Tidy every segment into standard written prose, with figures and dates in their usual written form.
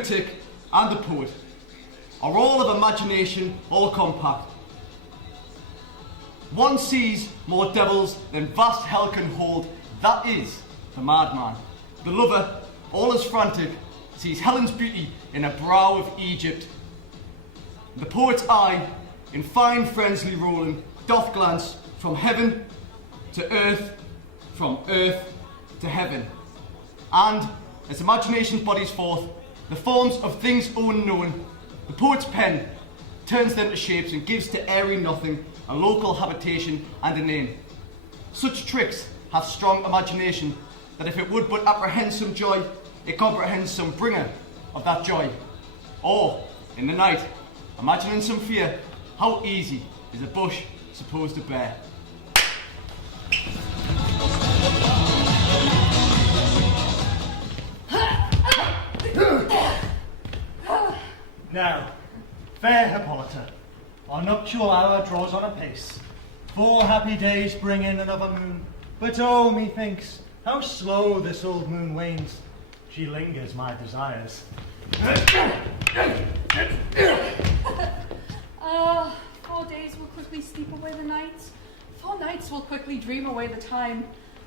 lunatic, and the poet are all of imagination, all compact. One sees more devils than vast hell can hold. That is the madman. The lover, all as frantic, sees Helen's beauty in a brow of Egypt. The poet's eye, in fine frenzy rolling, doth glance from heaven to earth, from earth to heaven. And, as imagination bodies forth the forms of things unknown, the poet's pen turns them to shapes and gives to airy nothing a local habitation and a name. Such tricks hath strong imagination, that if it would but apprehend some joy, it comprehends some bringer of that joy. Or, in the night, imagining some fear, how easy is a bush supposed to bear? Now, fair Hippolyta, our nuptial hour draws on apace. 4 happy days bring in another moon, but oh, methinks, how slow this old moon wanes. She lingers my desires. 4 days will quickly sleep away the night. 4 nights will quickly dream away the time.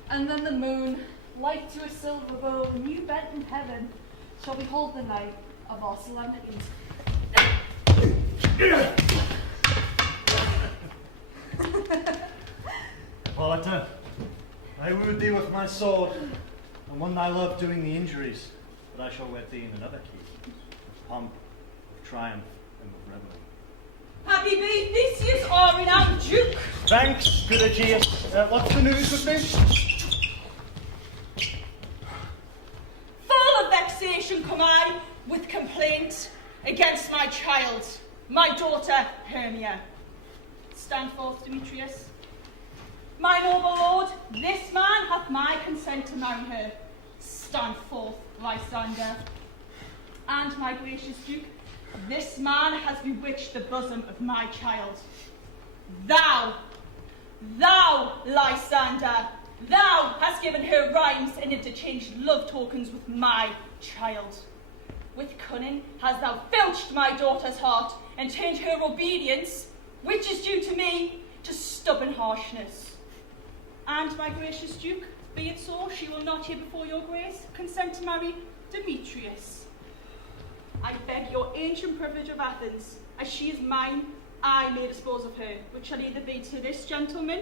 And then the moon, like to a silver bow, new bent in heaven, shall behold the night of our solemnities. Hippolyta, I wooed thee with my sword, and won thy love doing the injuries, but I shall wed thee in another key, with pomp, with triumph, and with revelry. Happy be Theseus, our renowned Duke! Thanks, good Aegeus. What's the news with me? Full of vexation come I, with complaint against my child, my daughter Hermia. Stand forth, Demetrius. My noble lord, this man hath my consent to marry her. Stand forth, Lysander. And my gracious Duke, this man has bewitched the bosom of my child. Thou, Lysander, thou hast given her rhymes and interchanged love tokens with my child. With cunning hast thou filched my daughter's heart and turned her obedience, which is due to me, to stubborn harshness. And, my gracious Duke, be it so, she will not here before your grace consent to marry Demetrius. I beg your ancient privilege of Athens, as she is mine, I may dispose of her, which shall either be to this gentleman,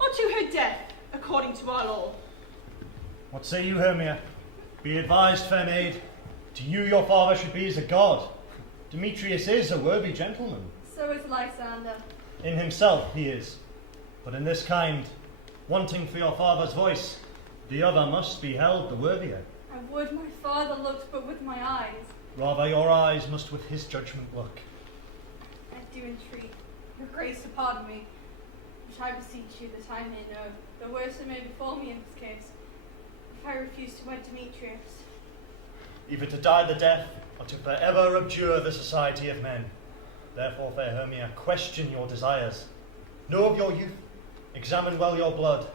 or to her death, according to our law. What say you, Hermia? Be advised, fair maid. To you your father should be as a god. Demetrius is a worthy gentleman. So is Lysander. In himself he is, but in this kind, wanting for your father's voice, the other must be held the worthier. I would my father looked but with my eyes. Rather your eyes must with his judgment look. I do entreat your grace to pardon me, which I beseech you that I may know the worst that may befall me in this case, if I refuse to wed Demetrius. Either to die the death, or to forever abjure the society of men. Therefore, fair Hermia, question your desires. Know of your youth, examine well your blood,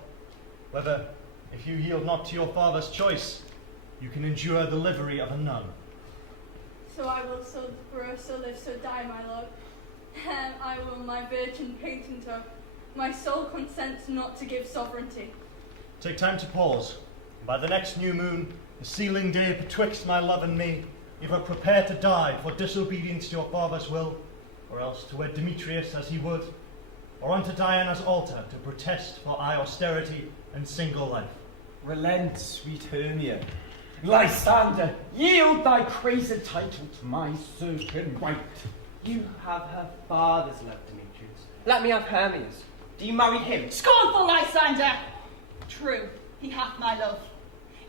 whether, if you yield not to your father's choice, you can endure the livery of a nun. So I will so grow, so live, so die, my lord. And I will my virgin patent her. My soul consents not to give sovereignty. Take time to pause. By the next new moon, the sealing day betwixt my love and me, either prepare to die for disobedience to your father's will, or else to wed Demetrius as he would, or unto Diana's altar to protest for I austerity and single life. Relent, sweet Hermia. Lysander, yield thy crazed title to my certain right. You have her father's love, Demetrius. Let me have Hermia's. Do you marry him? Scornful Lysander! True, he hath my love.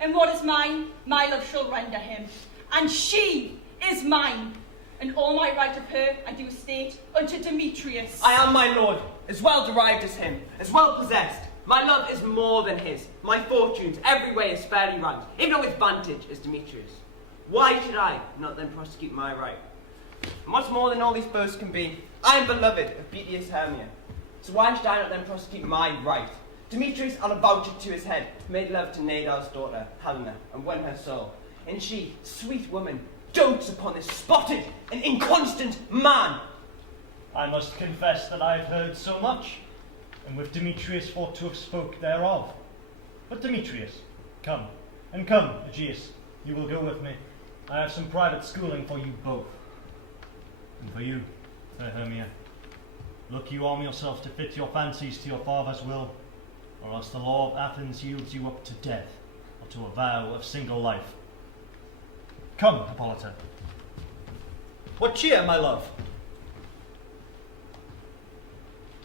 And what is mine, my love shall render him. And she is mine. And all my right of her I do estate unto Demetrius. I am my lord, as well derived as him, as well possessed. My love is more than his. My fortunes every way is fairly run, if not with vantage as Demetrius. Why should I not then prosecute my right? And what's more than all these boasts can be, I am beloved of beauteous Hermia. So why should I not then prosecute my right? Demetrius on a voucher to his head made love to Nadar's daughter, Helena, and won her soul. And she, sweet woman, dotes upon this spotted and inconstant man. I must confess that I have heard so much, and with Demetrius ought to have spoke thereof. But Demetrius, come, and come, Aegeus, you will go with me. I have some private schooling for you both. And for you, fair Hermia, look you arm yourself to fit your fancies to your father's will, or else the law of Athens yields you up to death, or to a vow of single life. Come, Hippolyta. What cheer, my love?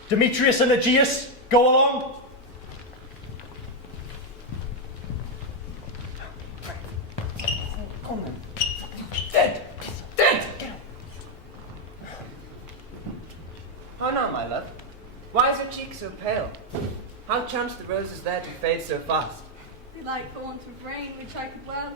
Demetrius and Aegeus, go along. Come on. Dead! Dead! How now, my love? Why is your cheek so pale? How chanced the roses there to fade so fast? They like for want of rain, which I could well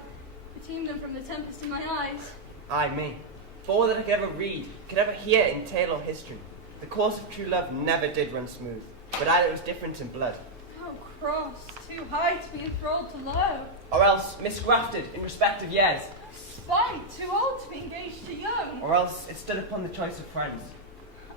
redeem them from the tempest in my eyes. Ay me, for all that I could ever read, could ever hear in tale or history, the course of true love never did run smooth, but either it was different in blood, Oh, cross, too high to be enthralled to low. or else misgrafted in respect of years, Spite, too old to be engaged to young. or else it stood upon the choice of friends.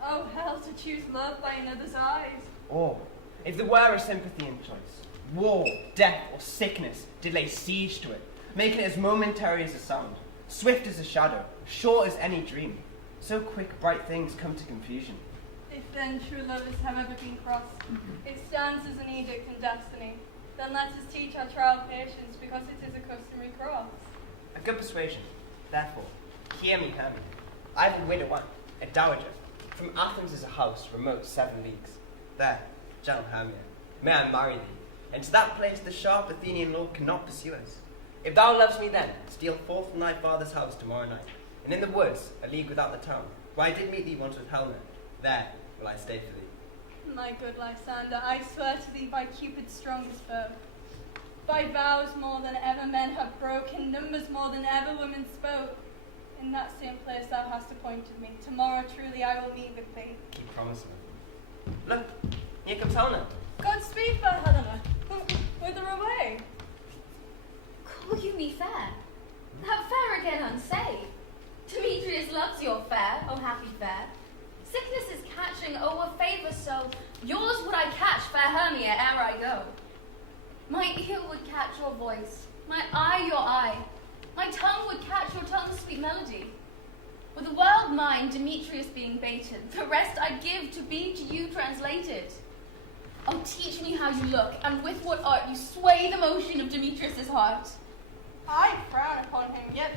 Oh, hell, to choose love by another's eyes. Or, if there were a sympathy in choice, war, death, or sickness did lay siege to it, making it as momentary as a sound, swift as a shadow, short as any dream, so quick bright things come to confusion. If then true lovers have ever been crossed, it stands as an edict in destiny. Then let us teach our trial patience, because it is a customary cross. A good persuasion, therefore, hear me, Hermia. I have a widow one, a dowager. From Athens is a house, remote 7 leagues. There, gentle Hermia, may I marry thee, and to that place the sharp Athenian law cannot pursue us. If thou lovest me then, steal forth from thy father's house tomorrow night, and in the woods, a league without the town, where I did meet thee once with Helena, there will I stay for thee. My good Lysander, I swear to thee by Cupid's strongest bow, by vows more than ever men have broken, numbers more than ever women spoke. In that same place thou hast appointed me. Tomorrow truly I will meet with thee. Keep promise me. Look, here comes Helena. Godspeed, fair Helena. Whither away? Call you me fair? That fair again unsay. Demetrius loves your fair, oh happy fair. Sickness is catching, oh a favour so. Yours would I catch, fair Hermia, ere I go. My ear would catch your voice, my eye your eye. My tongue would catch your tongue's sweet melody. With a wild mind, Demetrius being baited, the rest I'd give to be to you translated. Oh, teach me how you look, and with what art you sway the motion of Demetrius's heart. I frown upon him, yet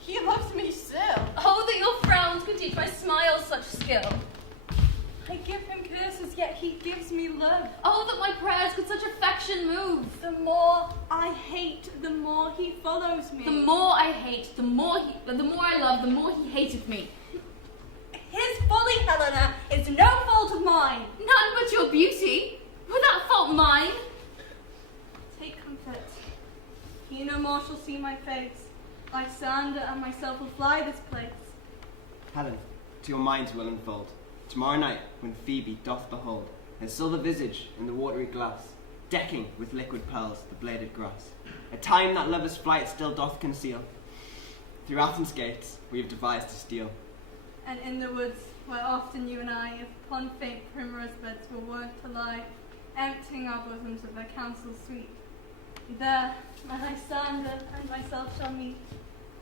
he loves me still. Oh, that your frowns could teach my smiles such skill. I give him kisses, yet he gives me love. Oh, that my prayers could such affection move. The more I hate, the more he follows me. The more I hate, the more I love, the more he hateth me. His folly, Helena, is no fault of mine. None but your beauty. Was that fault mine? Take comfort. He no more shall see my face. Lysander and myself will fly this place. Helen, to your minds will unfold. Tomorrow night, when Phoebe doth behold her silver visage in the watery glass, decking with liquid pearls the bladed grass, a time that lover's flight still doth conceal, through Athens' gates we have devised to steal. And in the woods, where often you and I, if upon faint primrose beds, were wont to lie, emptying our bosoms of their counsels sweet, there my Lysander and myself shall meet,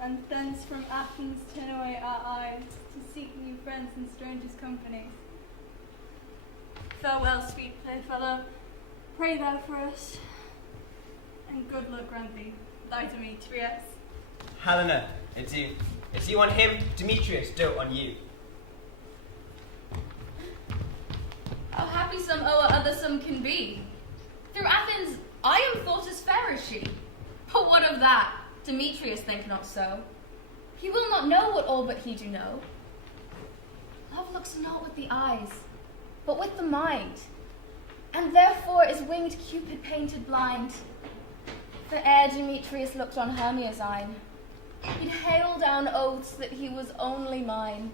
and thence from Athens turn away our eyes, to seek new friends in strangers' companies. Farewell, sweet playfellow, pray thou for us, and good luck grant thee, thy Demetrius. Helena, it's you on him, Demetrius dote on you. How happy some o'er other some can be. Through Athens I am thought as fair as she. But what of that? Demetrius think not so. He will not know what all but he do know. Love looks not with the eyes, but with the mind, and therefore is winged Cupid painted blind. For ere Demetrius looked on Hermia's eyne, he'd hail down oaths that he was only mine.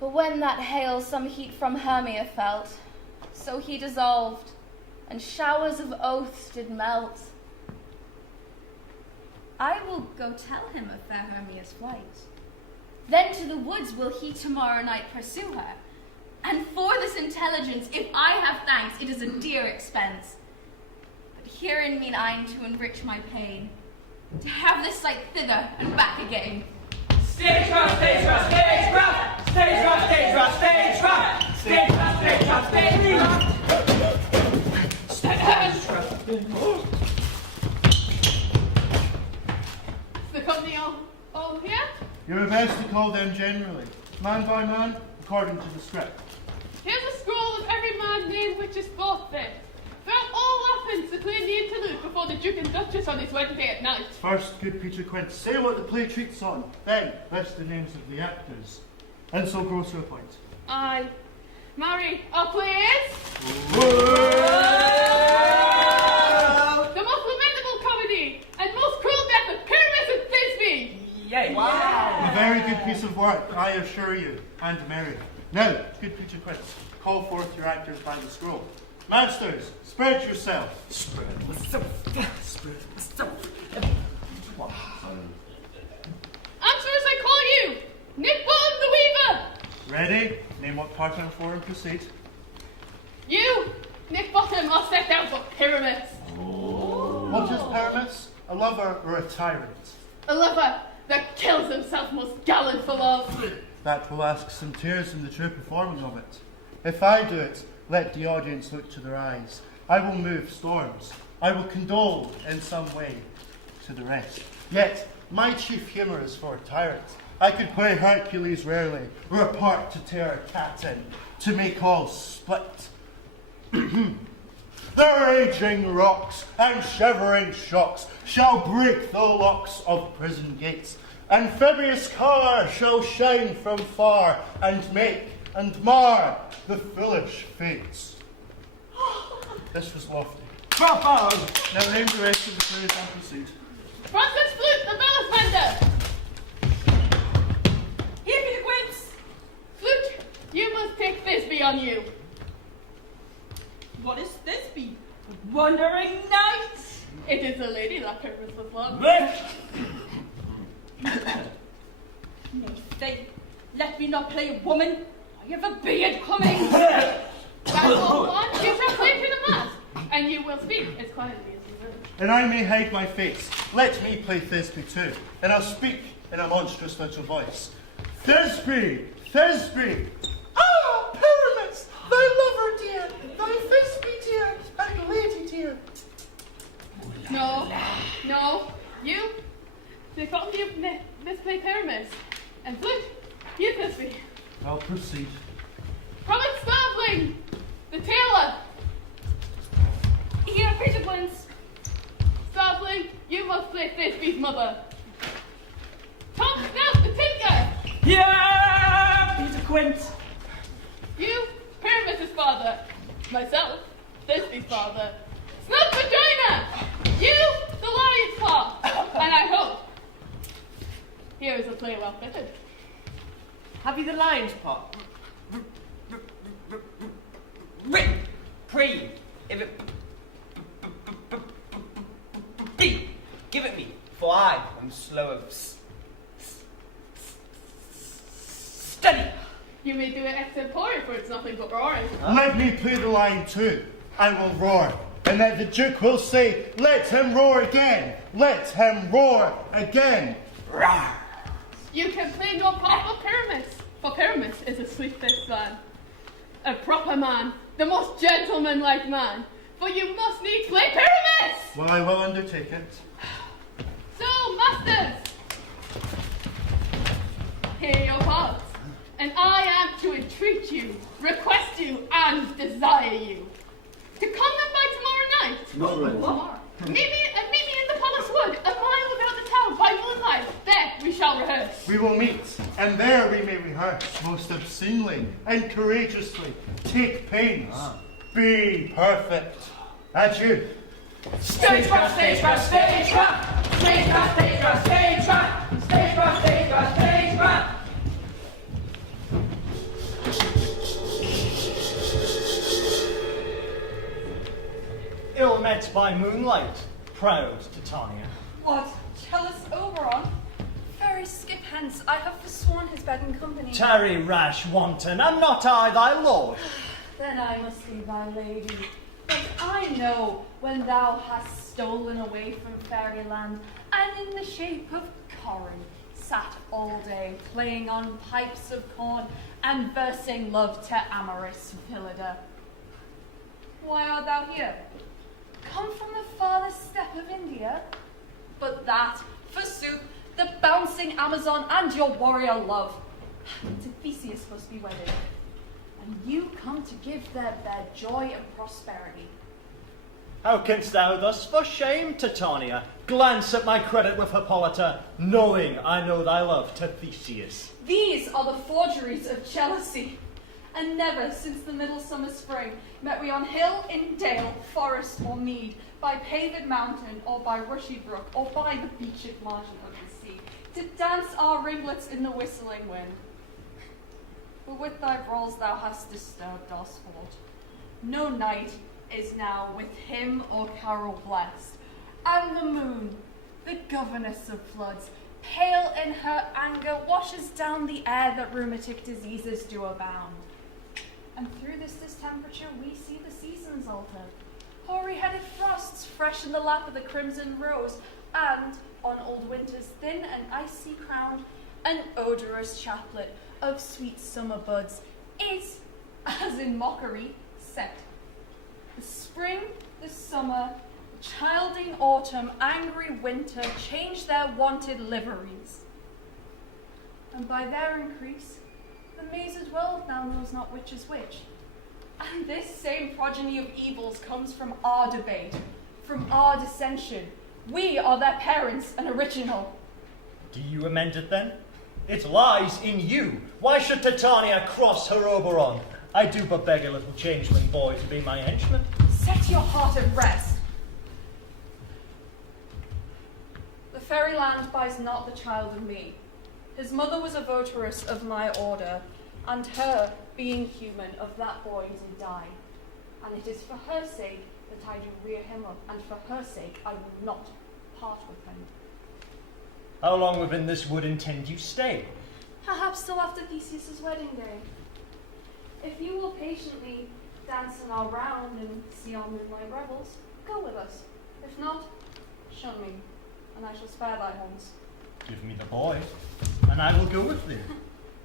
But when that hail some heat from Hermia felt, so he dissolved, and showers of oaths did melt. I will go tell him of fair Hermia's flight. Then to the woods will he tomorrow night pursue her. And for this intelligence, if I have thanks, it is a dear expense. But herein mean I to enrich my pain, to have this sight thither and back again. Stagecraft, stagecraft, stagecraft! Stagecraft, stagecraft, stagecraft! Stagecraft, stagecraft, stagecraft! Is the company all here? You're best to call them generally, man by man, according to the script. Here's a scroll of every man named which is fought there. Throughout all Athens to play the interlude before the Duke and Duchess on his wedding day at night. First, good Peter Quint, say what the play treats on, then list the names of the actors. And so grow to a point. Aye. Mary, our play is... The most lamentable comedy and most cruel death of Pyramus and Thisbe. Yay! Wow! A very good piece of work, I assure you, and merry. Now, good Peter Quint, call forth your actors by the scroll. Masters, spread yourself. Spread myself. Spread myself. Answer as I call you! Nick Bottom the Weaver! Ready? Name what part I'm for and proceed. You, Nick Bottom, are set down for Pyramus. What is Pyramus? A lover or a tyrant? A lover that kills himself most gallant for love. That will ask some tears in the true performing of it. If I do it, let the audience look to their eyes. I will move storms. I will condole in some way to the rest. Yet, my chief humour is for a tyrant. I could play Hercules rarely, or a part to tear a cat in, to make all split. The raging rocks and shivering shocks shall break the locks of prison gates. Amphibious car shall shine from far and make and mar the foolish fates. This was lofty. Bravo! Now name the rest of the plays and proceed. Francis Flute, the bellows mender. Here be the Quints! Flute, you must take Thisbe on you. What is this be? Wandering night? It is a lady that Pyramus was loved. Nay, say, let me not play a woman. I have a beard coming. That's all one, you shall play to the mask, and you will speak as quietly as you will. And I may hide my face. Let me play Thisbe too, and I'll speak in a monstrous little voice. Thisbe! Thisbe! Ah, Pyramus! Thy lover dear, thy Thisbe dear, and lady dear. No, you, they call you misplay Pyramus, and Flute, you Thisbe. I'll proceed. Robert Starveling, the tailor. Here, Peter Quince. Starveling, you must play Thisbe's mother. Tom Snout, the tinker. Yeah! Peter Quint! You, Pyramus's father. Myself, Thisbe's father. Snug Vagina! You, the lion's paw. And I hope here is a play well fitted. Have you the lion's pot? Written! Pre! If it... Give it me, for I am slow of study. You may do it extempore, for it's nothing but roaring. Let me play the line too. I will roar. And then the Duke will say, let him roar again. Let him roar again. Rawr. You can play no part for Pyramus, for Pyramus is a sweet-faced man. A proper man, the most gentleman-like man. For you must needs play Pyramus! Well, I will undertake it. So, masters, hear your parts, and I am to entreat you, request you, and desire you to come then by tomorrow night. Not right. Tomorrow. Meet me in the palace wood, a mile without the town, by moonlight. There we shall rehearse. We will meet, and there we may rehearse most obscenely and courageously. Take pains. Be perfect. Adieu. Stagecraft, stagecraft, stagecraft! Stagecraft, stagecraft, stagecraft! Stagecraft, stagecraft, stagecraft! Ill met by moonlight, proud Titania. What? Jealous Oberon? Fairy, skip hence. I have forsworn his bed and company. Tarry, rash wanton, am not I thy lord? Then I must be thy lady. But I know when thou hast stolen away from fairyland, and in the shape of Corin, sat all day playing on pipes of corn and versing love to amorous Phillida. Why art thou here? Come from the farthest steppe of India? But that, forsooth, the bouncing Amazon and your warrior love. To Theseus must be wedded. And you come to give their joy and prosperity. How canst thou thus, for shame, Titania, glance at my credit with Hippolyta, knowing I know thy love to Theseus? These are the forgeries of jealousy. And never since the midsummer spring met we on hill, in dale, forest, or mead, by paved mountain, or by rushy brook, or by the beached margin of the sea, to dance our ringlets in the whistling wind. But with thy brawls thou hast disturbed our sport. No night is now with hymn or carol blessed, and the moon, the governess of floods, pale in her anger, washes down the air that rheumatic diseases do abound. And through this distemperature we see the seasons alter. Hoary-headed frosts fresh in the lap of the crimson rose, and on old winter's thin and icy crown, an odorous chaplet of sweet summer buds is, as in mockery, set. The spring, the summer, the childing autumn, angry winter change their wonted liveries. And by their increase, the mazed world now knows not which is which. And this same progeny of evils comes from our debate, from our dissension. We are their parents and original. Do you amend it then? It lies in you. Why should Titania cross her Oberon? I do but beg a little changeling boy to be my henchman. Set your heart at rest. The fairyland buys not the child of me. His mother was a votaress of my order, and her, being human, of that boy did die. And it is for her sake that I do rear him up, and for her sake I will not part with him. How long within this wood intend you stay? Perhaps till after Theseus' wedding day. If you will patiently dance in our round and see our moonlight revels, go with us. If not, shun me, and I shall spare thy haunts. Give me the boy, and I will go with thee.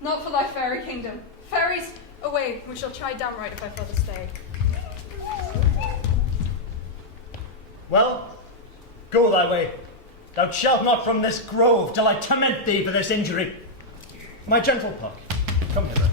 Not for thy fairy kingdom. Fairies, away, we shall try damn right if I further stay. Well, go thy way. Thou shalt not from this grove till I torment thee for this injury. My gentle Puck, come hither.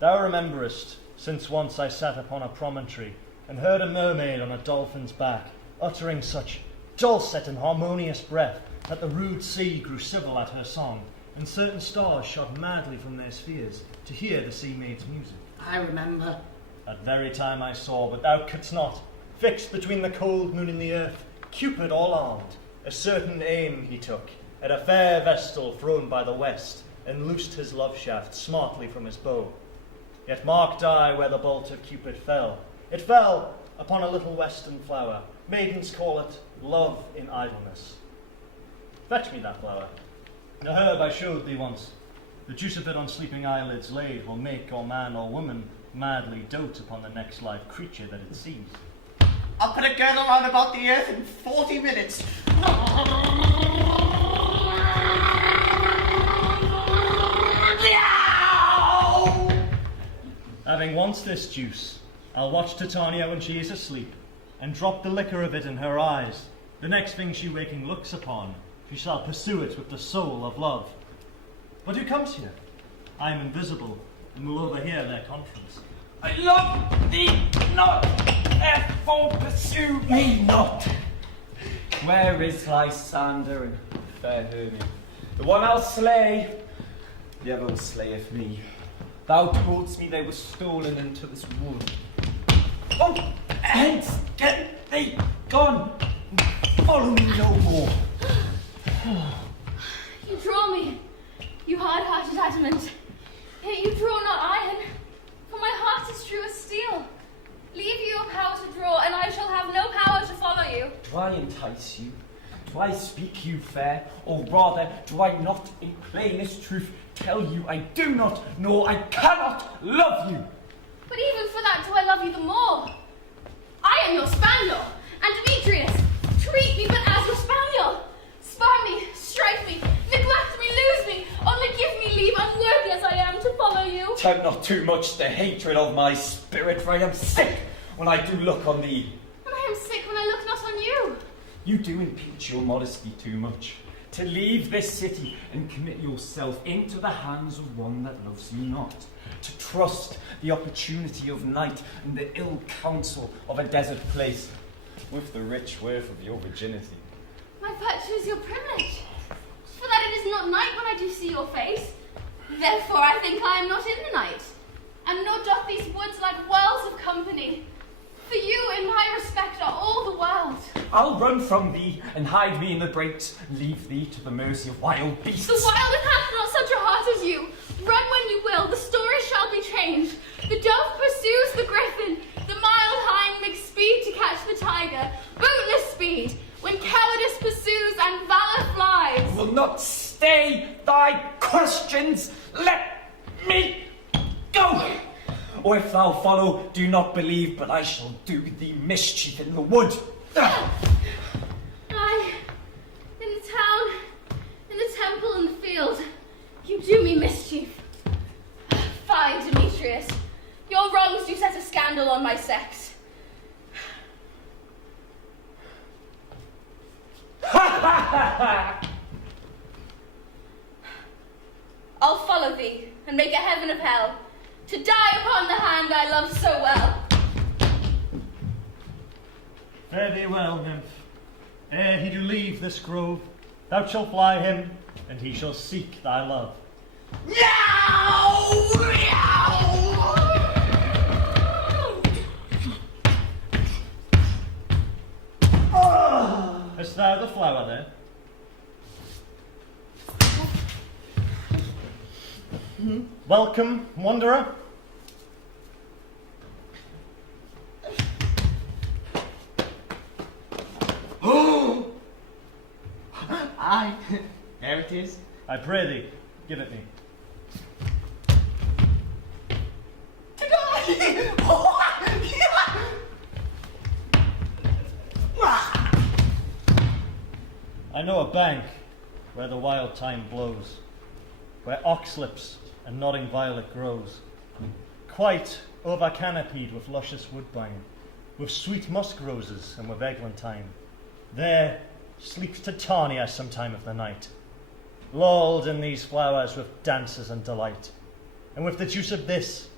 Thou rememberest, since once I sat upon a promontory and heard a mermaid on a dolphin's back, uttering such dulcet and harmonious breath that the rude sea grew civil at her song, and certain stars shot madly from their spheres to hear the sea maid's music. I remember. That very time I saw, but thou couldst not, fixed between the cold moon and the earth, Cupid all armed, a certain aim he took, at a fair vestal thrown by the west, and loosed his love shaft smartly from his bow. Yet marked I where the bolt of Cupid fell. It fell upon a little western flower. Maidens call it love in idleness. Fetch me that flower. The herb I showed thee once. The juice of it on sleeping eyelids laid will make or man or woman madly dote upon the next live creature that it sees. I'll put a girdle round about the earth in 40 minutes. Having once this juice, I'll watch Titania when she is asleep, and drop the liquor of it in her eyes. The next thing she waking looks upon, she shall pursue it with the soul of love. But who comes here? I am invisible, and will overhear their conference. I love thee not, therefore pursue me not. Where is Lysander and fair Hermia? The one I'll slay, the other slayeth me. Thou toldst me they were stolen into this wood. Oh, hence, get thee gone. Follow me no more. You draw me, you hard-hearted adamant. Yet you draw not iron, for my heart is true as steel. Leave you your power to draw, and I shall have no power to follow you. Do I entice you? Do I speak you fair, or rather, do I not in plainest truth tell you I do not, nor I cannot love you? But even for that do I love you the more. I am your spaniel, and Demetrius, treat me but as your spaniel. Spurn me, strike me, neglect me, lose me, only give me leave, unworthy as I am, to follow you. Tempt not too much the hatred of my spirit, for I am sick when I do look on thee. And I am sick when I look not on you. You do impeach your modesty too much. To leave this city and commit yourself into the hands of one that loves you not. To trust the opportunity of night and the ill counsel of a desert place, with the rich worth of your virginity. My virtue is your privilege, for that it is not night when I do see your face. Therefore I think I am not in the night, and nor doth these woods like wells of company. For you in my respect are all the world. I'll run from thee and hide me in the brakes, and leave thee to the mercy of wild beasts. The wildest hath not such a heart as you. Run when you will, the story shall be changed. The dove pursues the griffin, the mild hind makes speed to catch the tiger. Bootless speed, when cowardice pursues and valor flies. I will not stay thy questions. Let me go. Or if thou follow, do not believe, but I shall do thee mischief in the wood. Aye, in the town, in the temple, in the field, you do me mischief. Fie, Demetrius, your wrongs do set a scandal on my sex. I'll follow thee, and make a heaven of hell, to die upon the hand I love so well. Fare thee well, nymph. Ere he do leave this grove, thou shalt fly him, and he shall seek thy love. Hast thou the flower there? Welcome, wanderer. Aye, there it is. I pray thee, give it me. I know a bank where the wild thyme blows, where oxlips and nodding violet grows, quite over-canopied with luscious woodbine, with sweet musk roses and with eglantine. There sleeps Titania some time of the night, lulled in these flowers with dances and delight. And with the juice of this,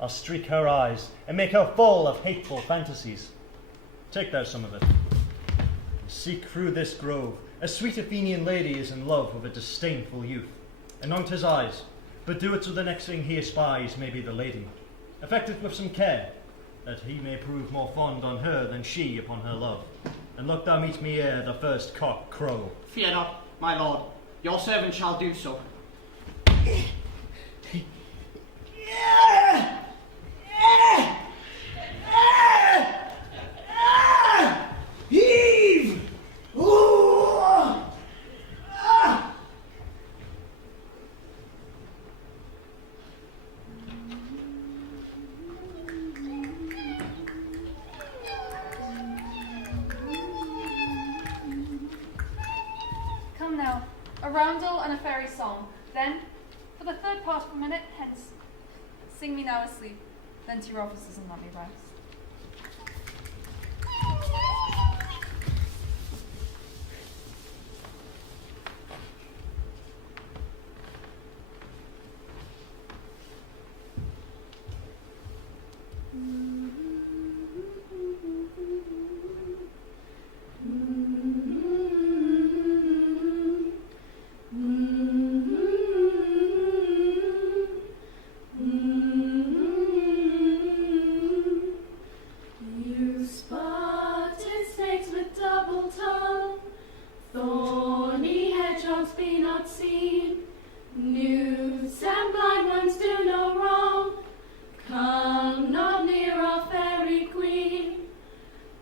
I'll streak her eyes and make her full of hateful fantasies. Take thou some of it, and seek through this grove. A sweet Athenian lady is in love with a disdainful youth, anoint his eyes, but do it so the next thing he espies may be the lady. Effect it with some care, that he may prove more fond on her than she upon her love. And look thou meet me ere the first cock crow. Fear not, my lord. Your servant shall do so. Heave! Come now, a roundel and a fairy song. Then, for the third part of a minute, hence, sing me now asleep. Then to your offices and let me rest.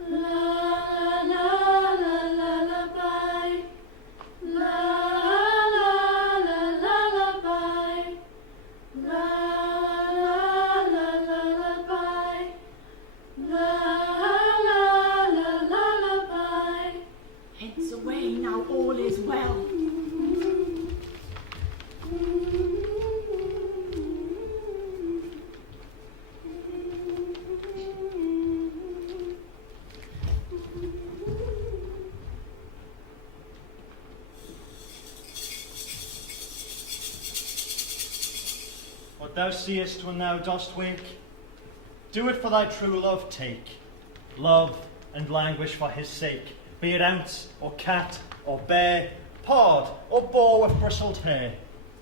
La la la la la lullaby. What thou seest when thou dost wake, do it for thy true love take. Love and languish for his sake, be it ounce, or cat, or bear, pard, or boar with bristled hair.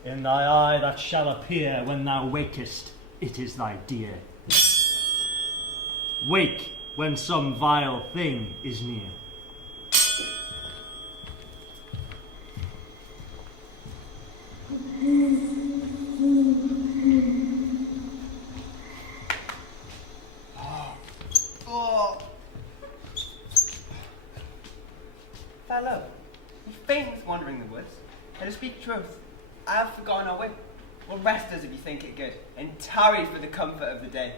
In thy eye that shall appear when thou wakest, it is thy dear. Wake when some vile thing is near. Fellow, you faint with wandering the woods, and to speak truth, I have forgotten our way. Well, rest us if you think it good, and tarry for the comfort of the day.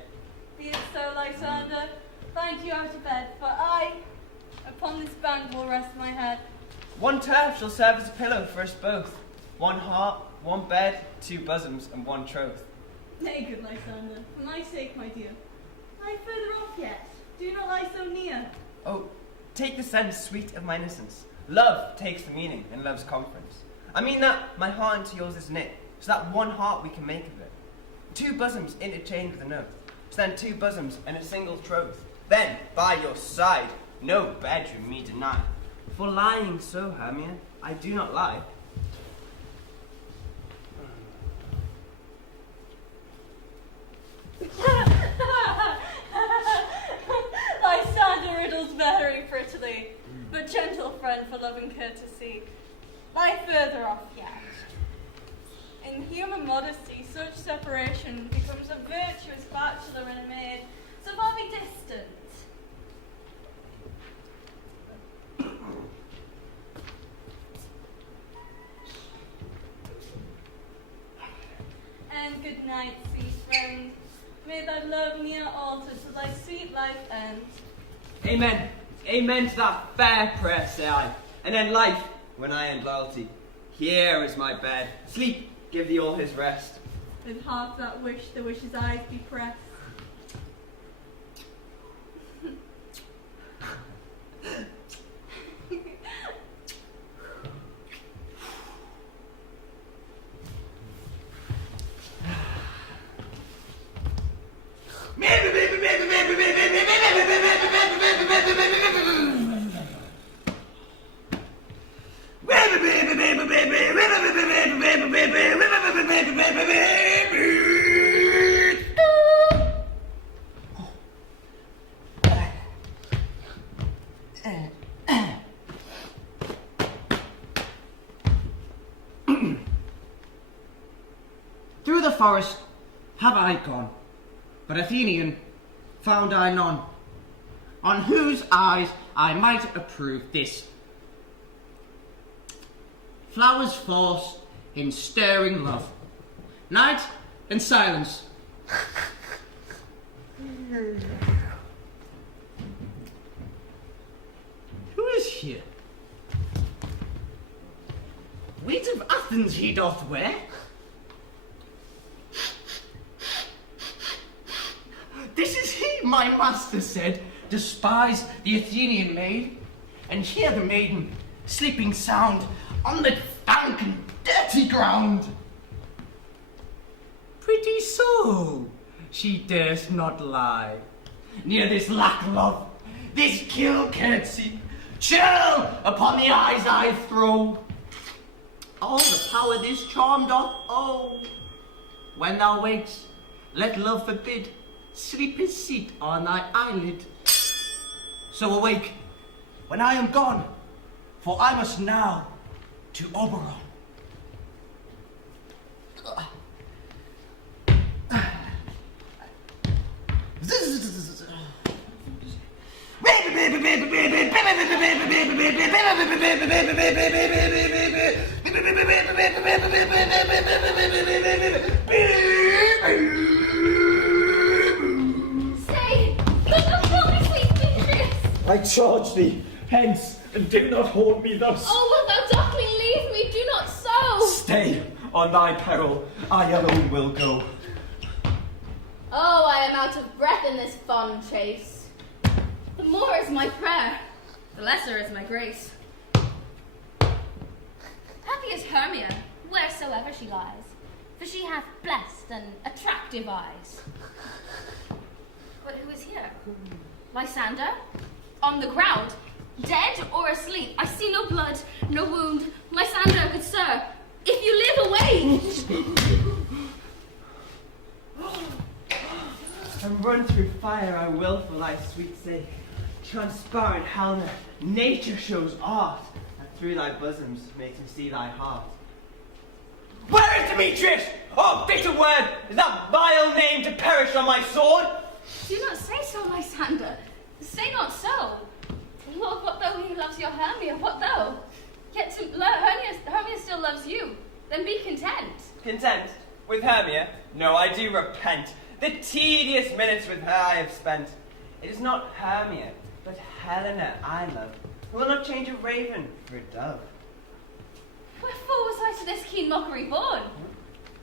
Be it so, Lysander. Find you out of bed, for I, upon this bank, will rest my head. One turf shall serve as a pillow for us both. One heart, one bed, two bosoms, and one troth. Nay, good Lysander, for my sake, my dear. Lie further off yet. Do not lie so near. Oh, take the sense sweet of my innocence. Love takes the meaning in love's conference. I mean that my heart into yours is knit, so that one heart we can make of it. Two bosoms interchained with an oath, so then two bosoms and a single troth. Then, by your side, no bedroom me deny. For lying so, Hermia, I do not lie. Lysander riddles very prettily, but gentle friend for love and courtesy. Lie further off yet. In human modesty, such separation becomes a virtuous bachelor and a maid, so far be distant. And good night, sweet friend. May thy love near altar to thy sweet life end. Amen. Amen to that fair prayer, say I. And then life, when I end loyalty. Here is my bed. Sleep, give thee all his rest. With half that wish, the wish's eyes be pressed. Through the forest have I gone, but Athenian found I none, on whose eyes I might approve this flower's force in stirring love. Night and silence. Who is here? Weight of Athens he doth wear. This is he, my master said, despise the Athenian maid, and hear the maiden sleeping sound on the dank and dirty ground. Pretty so, she durst not lie near this lack love, this kill curtsy, chill upon the eyes I throw. All the power this charm doth owe. When thou wakes, let love forbid sleep his seat on thy eyelid. So awake when I am gone, for I must now to Oberon. I charge thee, hence, and do not hold me thus. Oh, wilt thou darkly leave me? Do not so. Stay, on thy peril, I alone will go. Oh, I am out of breath in this fond chase. The more is my prayer, the lesser is my grace. Happy is Hermia, wheresoever she lies, for she hath blessed and attractive eyes. But who is here? Lysander? On the ground? Dead or asleep? I see no blood, no wound. Lysander, good sir, if you live, away! And run through fire I will for thy sweet sake. Transparent Helena, nature shows art, and through thy bosoms makes me see thy heart. Where is Demetrius? Oh, bitter word! Is that vile name to perish on my sword? Do not say so, Lysander. Say not so. Lord, what though he loves your Hermia? What though? Yet Hermia still loves you. Then be content. Content? With Hermia? No, I do repent. The tedious minutes with her I have spent. It is not Hermia, but Helena I love, who will not change a raven for a dove. Wherefore was I to this keen mockery born?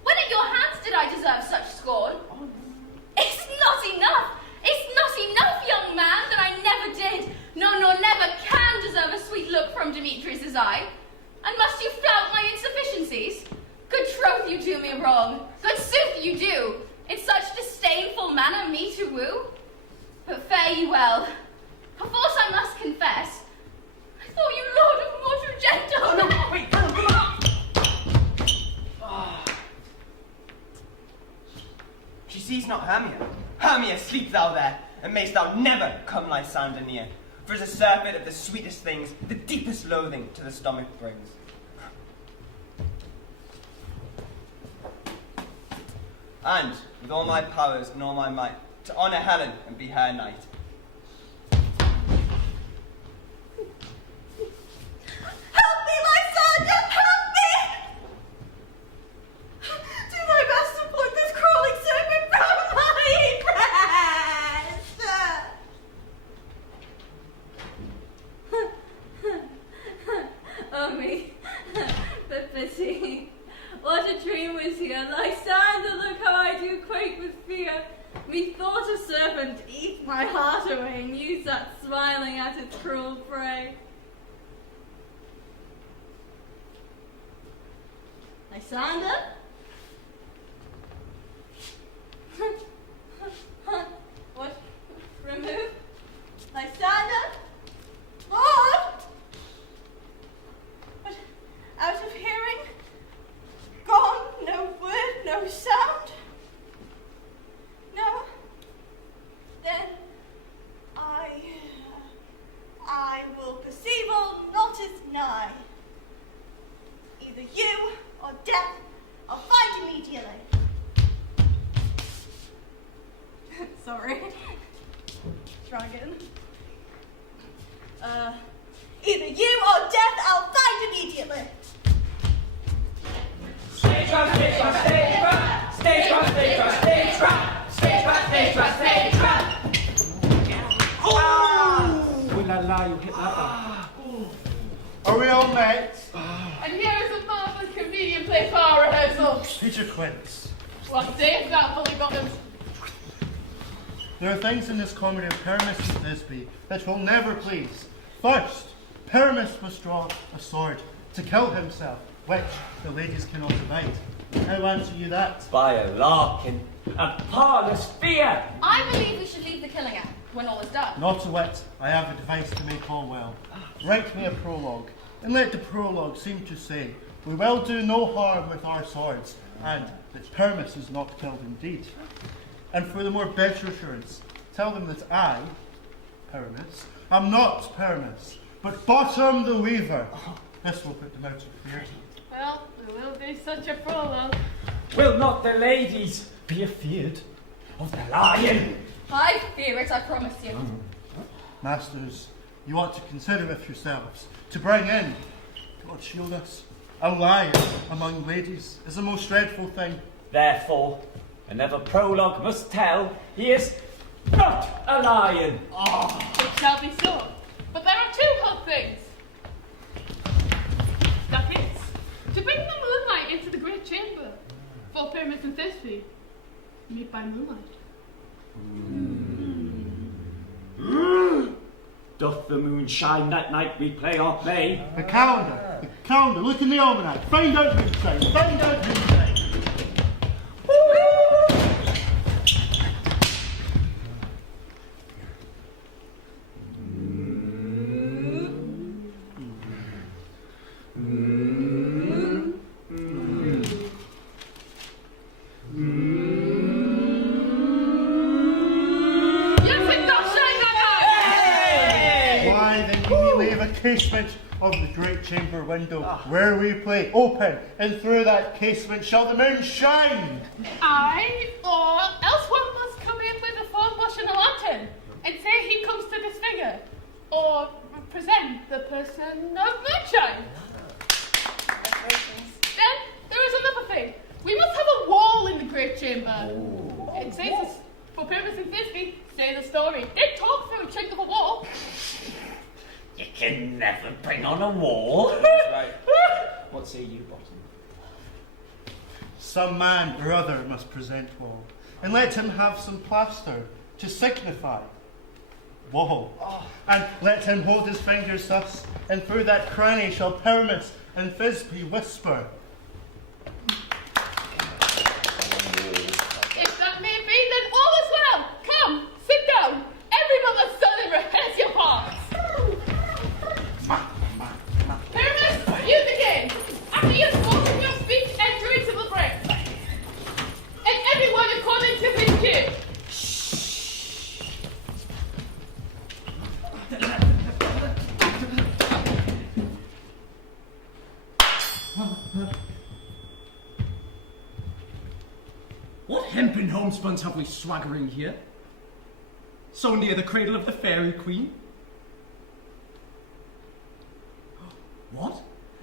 When at your hands did I deserve such scorn? It's not enough! It's not enough, young man, that I never did, no, nor never can deserve a sweet look from Demetrius's eye. And must you flout my insufficiencies? Good troth you do me wrong, good sooth you do, in such disdainful manner me to woo. But fare ye well. Perforce I must confess, I thought you lord of more true gentle. Oh, no, wait, She sees not Hermia. Hermia, sleep thou there, and mayst thou never come Lysander near. For as a surfeit of the sweetest things, the deepest loathing to the stomach brings. And, with all my powers and all my might, to honour Helen and be her knight. Help me, Lysander! Help me! Do thy best to pluck this crawling serpent from my breast! Oh me, the pity. What a dream was here. Lysander, look how I do quake with fear. Methought a serpent eat my heart away, and you sat smiling at its cruel prey. Lysander? What? Remove? Lysander? Lord? What? Out of hearing? Gone? No word, no sound? No? Then I will perceive all not as nigh. Either you or death I'll find immediately. Sorry. Try again. Either you or death I'll find immediately. Stay trap, stay trap, stay trap. Stay trap, stay trap, stay trap. Stay trap, stay trap, stay trap. Oh la la, you hit that one. Are we all mates? And here is a marvelous convenient place for our rehearsal. Peter Quince. What sayest thou, fully bottoms? There are things in this comedy of Pyramus and Thisbe that will never please. First, Pyramus must draw a sword to kill himself, which the ladies cannot abide. How answer you that? By a larkin and parlous fear. I believe we should leave the killing act when all is done. Not a whit, I have a device to make all well. Write me a prologue, and let the prologue seem to say, we will do no harm with our swords, and that Pyramus is not killed indeed. And for the more better assurance, tell them that I, Pyramus, am not Pyramus, but Bottom the Weaver. This will put them out of fear. Well, we will do such a prologue. Will not the ladies be afeard of the lion? I fear it, I promise you. Masters, you ought to consider with yourselves to bring in, God shield us, a lion among ladies is a most dreadful thing. Therefore, another prologue must tell he is not a lion. It shall be so. But there are two hot things. That is, to bring the moonlight into the great chamber for Pyramus and Thisbe, meet by moonlight. Doth the moon shine that night we play our play? The calendar, look in the almanac, find out who's right, find out who's right. casement of the great chamber window where we play open, and through that casement shall the moon shine. Aye, or else one must come in with a thorn bush and a lantern, and say he comes to disfigure, or present the person of moonshine. Then there is another thing. We must have a wall in the great chamber. It says this, for purpose in Thisbe, say the story. They talk through a chink of a wall. You can never bring on a wall. That's right. What say you, Bottom? Some man or other must present wall, and let him have some plaster to signify wall. And let him hold his fingers thus, and through that cranny shall Pyramus and Thisbe whisper. If that may be, then all is well. Come, sit down. Every mother's son and rehearse your parts. Pyramus, you begin. After you have spoken your speech, enter into the break. And everyone according to his cue. What hempen homespuns have we swaggering here? So near the cradle of the fairy queen? What?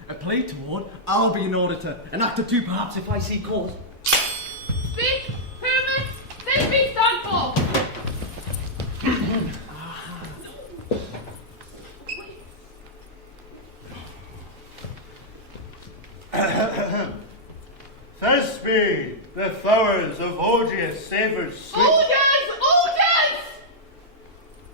A play toward? I'll be an auditor, an actor too perhaps if I see cause. Speak, Pyramus, Thisbe stand for. Thisbe, the flowers of odious savours sweet.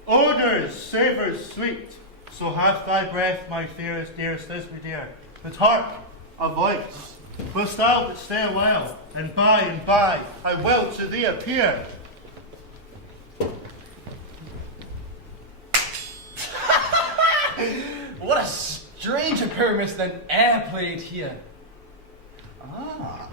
Odours, savours sweet. So hath thy breath, my fairest, dearest Thisbe dear. But hark, a voice. Wilt thou but stay a while, and by I will to thee appear. What a stranger Pyramus than e'er played here. Ah.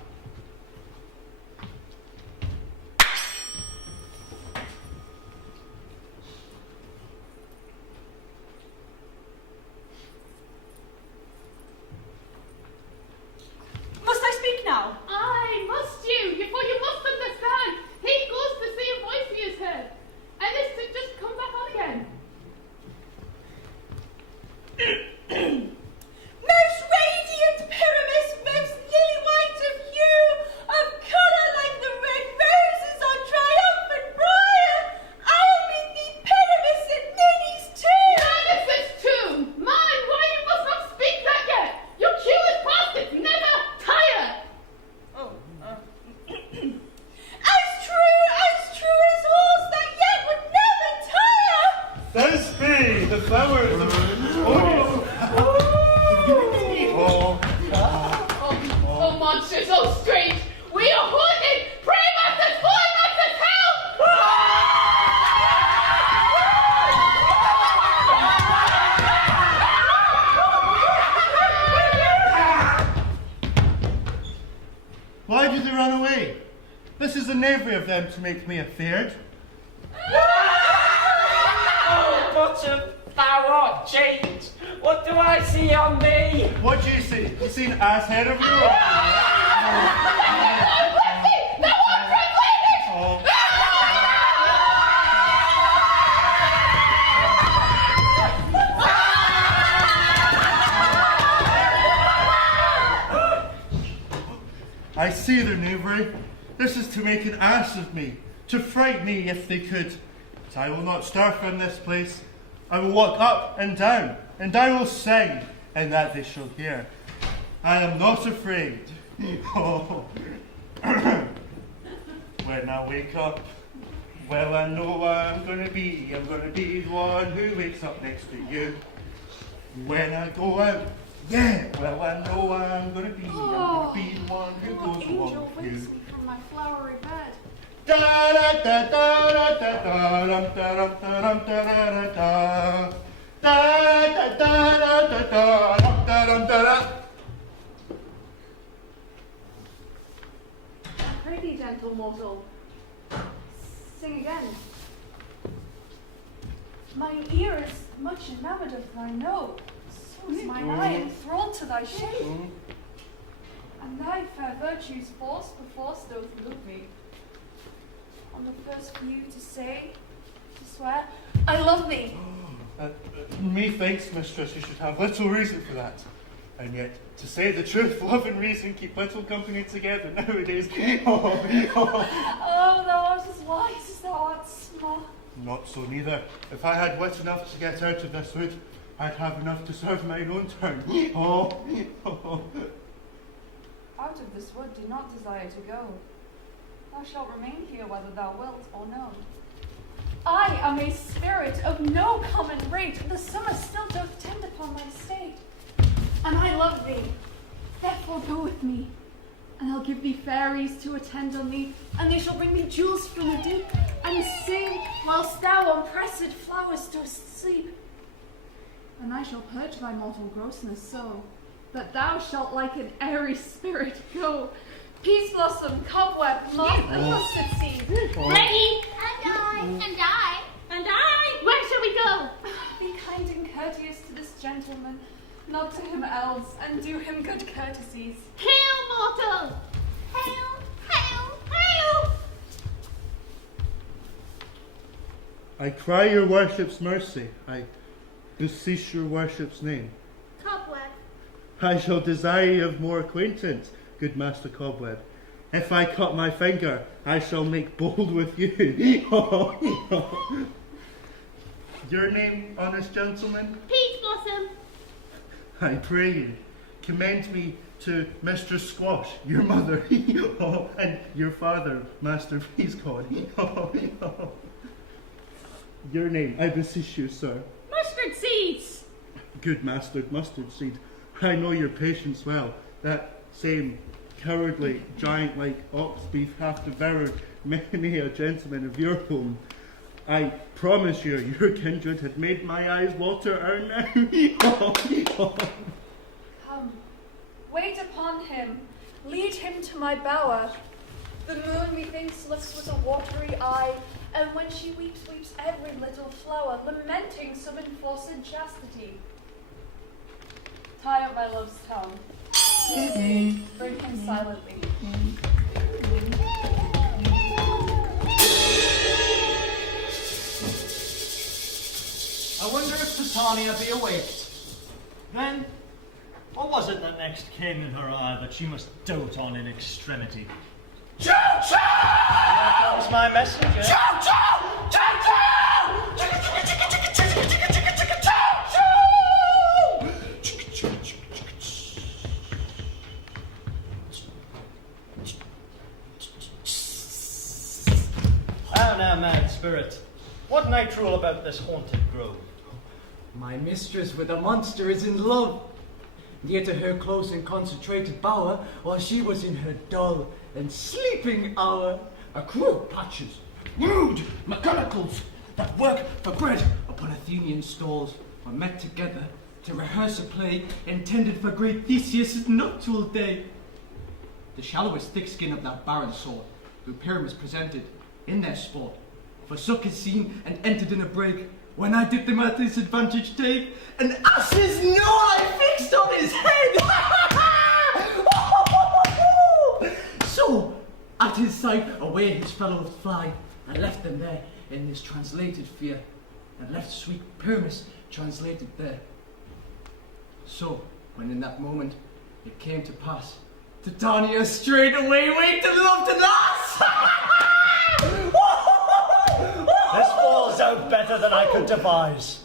Must I speak now? Aye, must you? For you must understand. He goes to see a voice he has heard, and is to just come back on again. Most radiant Pyramus, most lily white of hue, of colour like the red roses on triumphant briar, I'll bid thee Pyramus and lilies too. That is too. Man, why you must not speak that yet? Your cue is past it. Never tire. As true as horse that yet would never tire. Thisbe, the flowers of odious. Oh, monsters, oh strange. We are haunted. Pray masters, holy masters, help! Why do they run away? This is a knavery of them to make me afeard. Oh, Bottom, thou art changed. What do I see on thee? What do you see? You see an ass head of you? Oh. I see their knavery. This is to make an ass of me, to fright me if they could. But I will not stir from this place. I will walk up and down, and I will sing, and that they shall hear. I am not afraid. Oh. When I wake up, well, I know what I'm going to be. I'm going to be the one who wakes up next to you. When I go out, yeah, well, I know what I'm going to be. I'm going to be the one who goes along with you. From my flowery bed. Da da da da da da da da da da da da. Pray, gentle mortal, sing again. My ear is much enamored of thy note. Was mine eye enthralled to thy shape? And thy fair virtues forced perforce doth love thee. On the first view to say, to swear, I love thee. Methinks, mistress, you should have little reason for that. And yet, to say the truth, love and reason keep little company together nowadays. Oh, thou art as wise as thou art small. Not so neither. If I had wit enough to get out of this wood, I'd have enough to serve mine own turn. Out of this wood do not desire to go. Thou shalt remain here whether thou wilt or no. I am a spirit of no common rate. The summer still doth tend upon my estate. And I love thee. Therefore go with me. And I'll give thee fairies to attend on thee, and they shall bring thee jewels from the deep, and sing whilst thou on pressed flowers dost sleep. And I shall purge thy mortal grossness so, that thou shalt like an airy spirit go. Peace blossom, cobweb, moth, and mustard seed. Ready? And I. And I. And I. Where shall we go? Be kind and courteous to this gentleman, nod to him elves, and do him good courtesies. Hail, mortal! Hail, hail, hail! I cry your worship's mercy. I beseech your worship's name. Cobweb. I shall desire you of more acquaintance, good Master Cobweb. If I cut my finger, I shall make bold with you. Your name, honest gentleman? Peach Blossom. I pray you, commend me to Mistress Squash, your mother, and your father, Master Peascod. Your name, I beseech you, sir. Mustard seeds. Good Master Mustard Seed, I know your patience well. That same cowardly, giant-like ox beef hath devoured many a gentleman of your home. I promise you, your kindred had made my eyes water ere now. Come, wait upon him, lead him to my bower. The moon, methinks, looks with a watery eye, and when she weeps, weeps every little flower, lamenting some enforced chastity. Tie up my love's tongue. Bring him silently. I wonder if Titania be awaked. Then, what was it that next came in her eye that she must dote on in extremity? Choo choo! Here comes my messenger. Choo choo! Choo choo! Chicka chicka chicka chicka chicka chicka chicka chicka choo choo! Chicka chicka chicka chicka. How now, mad spirit? What night rule about this haunted grove? My mistress with a monster is in love. Near to her close and concentrated bower, while she was in her dull and sleeping hour, a crew of patches, rude mechanicals, that work for bread upon Athenian stalls, were met together to rehearse a play intended for great Theseus' nuptial day. The shallowest thick skin of that barren sword, who Pyramus presented in their sport, forsook his scene and entered in a break. When I did them at this advantage take, an ass's gnaw I fixed on his head. So, at his sight, away his fellows fly, and left them there in this translated fear, and left sweet Pyramus translated there. So, when in that moment it came to pass, Titania straight away waked and loved an ass. This falls out better than I could devise.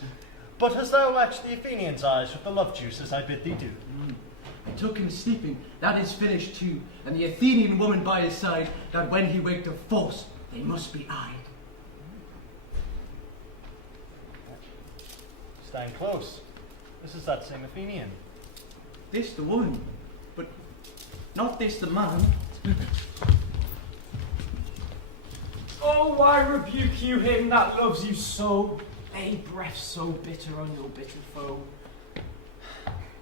But hast thou matched the Athenians' eyes with the love juice as I bid thee do? I took him sleeping, that is finished too, and the Athenian woman by his side, that when he waked of force, they must be eyed. Stand close. This is that same Athenian. This the woman, but not this the man. Oh, why rebuke you him that loves you so? A breath so bitter on your bitter foe.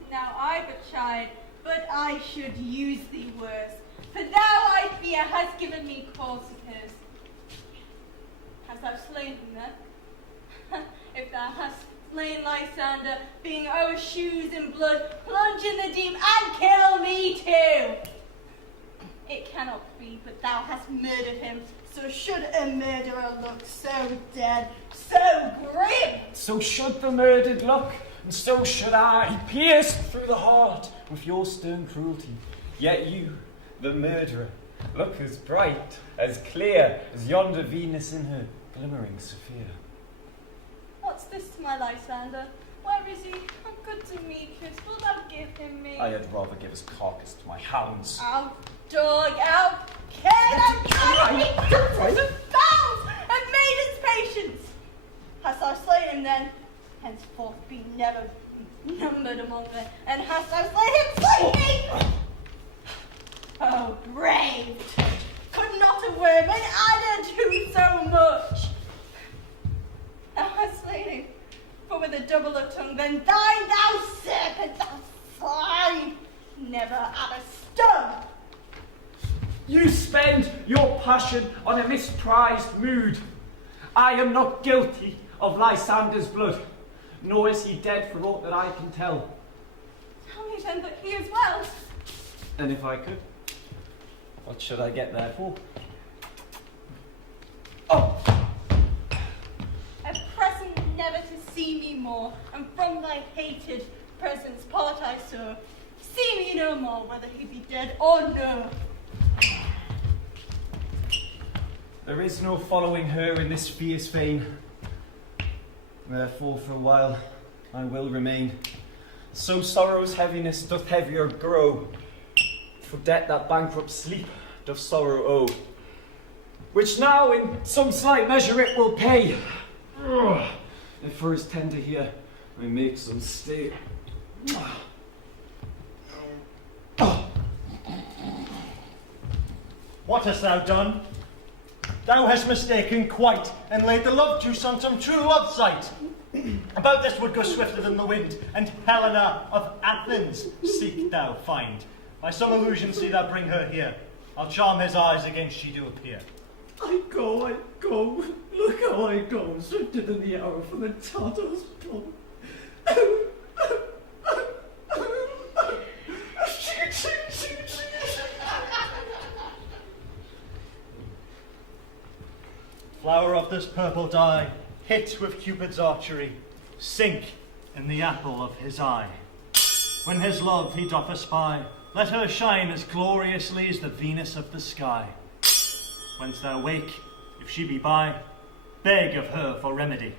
Now I but chide, but I should use thee worse. For thou, I fear, hast given me cause to curse. Hast thou slain him then? If thou hast, slain Lysander, being our shoes in blood, plunge in the deep and kill me too. It cannot be, but thou hast murdered him. So should a murderer look so dead, so grim. So should the murdered look, and so should I, pierced through the heart with your stern cruelty. Yet you, the murderer, look as bright, as clear as yonder Venus in her glimmering sphere. What's this to my Lysander? Where is he? Oh, good Demetrius, will thou give him me? I had rather give his carcass to my hounds. Out, dog, out, care thou bounds and maiden's patience. Hast thou slain him then? Henceforth be never numbered among them, and hast thou slain him, slay me! Oh, brave! Could not a worm and adder do so much? Thou hast slain him, for with a doubler tongue than thine, thou serpent, thou swine, never add a stone. You spend your passion on a misprized mood. I am not guilty of Lysander's blood, nor is he dead for aught that I can tell. Tell me then that he is well. And if I could, what should I get there for? Oh! At present never to see me more, and from thy hated presence part I saw. See me no more, whether he be dead or no. There is no following her in this fierce vein. Therefore for a while I will remain. So sorrow's heaviness doth heavier grow, for debt that bankrupt sleep doth sorrow owe, which now in some slight measure it will pay. If for his tender here I make some stay. What hast thou done? Thou hast mistaken quite, and laid the love juice on some true love sight. About this would go swifter than the wind, and Helena of Athens seek thou find. By some illusion see thou bring her here. I'll charm his eyes against she do appear. I go, look how I go, swifter than the hour from the Tartar's blow. Flower of this purple dye, hit with Cupid's archery, sink in the apple of his eye. When his love he doth espy, let her shine as gloriously as the Venus of the sky. Whence thou wake, if she be by, beg of her for remedy.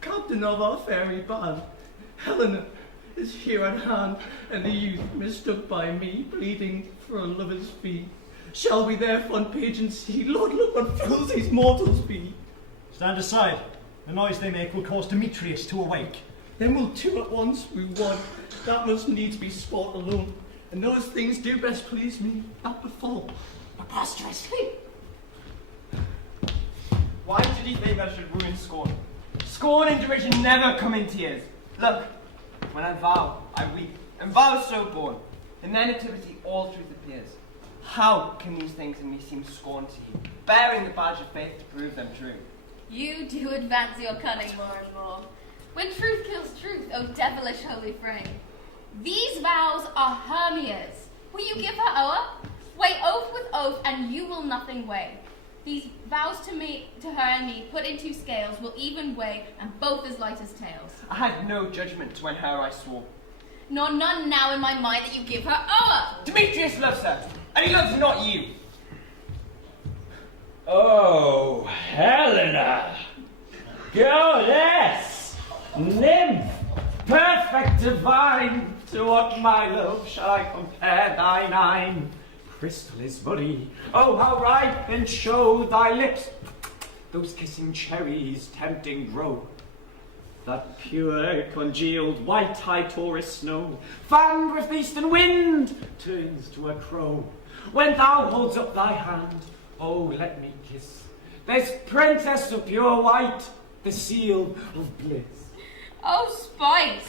Captain of our fairy band, Helena is here at hand, and the youth mistook by me, pleading for a lover's fee. Shall we their front page and see? Lord, look what fools these mortals be. Stand aside. The noise they make will cause Demetrius to awake. Then we'll two at once, we one. That must needs be sport alone. And those things do best please me, that befall preposterously. Why did he think I should ruin scorn? Scorn and derision never come in tears. Look, when I vow, I weep, and vow so born. In their nativity all truth appears. How can these things in me seem scorn to you, bearing the badge of faith to prove them true? You do advance your cunning more and more. When truth kills truth, O devilish holy frame. These vows are Hermia's. Will you give her o'er? Weigh oath with oath, and you will nothing weigh. These vows to her and me, put into scales, will even weigh, and both as light as tails. I had no judgment when her I swore. Nor none now in my mind that you give her o'er. Demetrius loves her, and he loves not you. Oh, Helena, goddess, nymph, perfect divine, to what my love shall I compare thy nine? Crystal is body, oh how ripe and show thy lips, those kissing cherries tempting grow. That pure congealed white high Taurus snow, fanned with eastern wind, turns to a crow. When thou holds up thy hand, oh let me kiss this princess of pure white, the seal of bliss. Oh spite,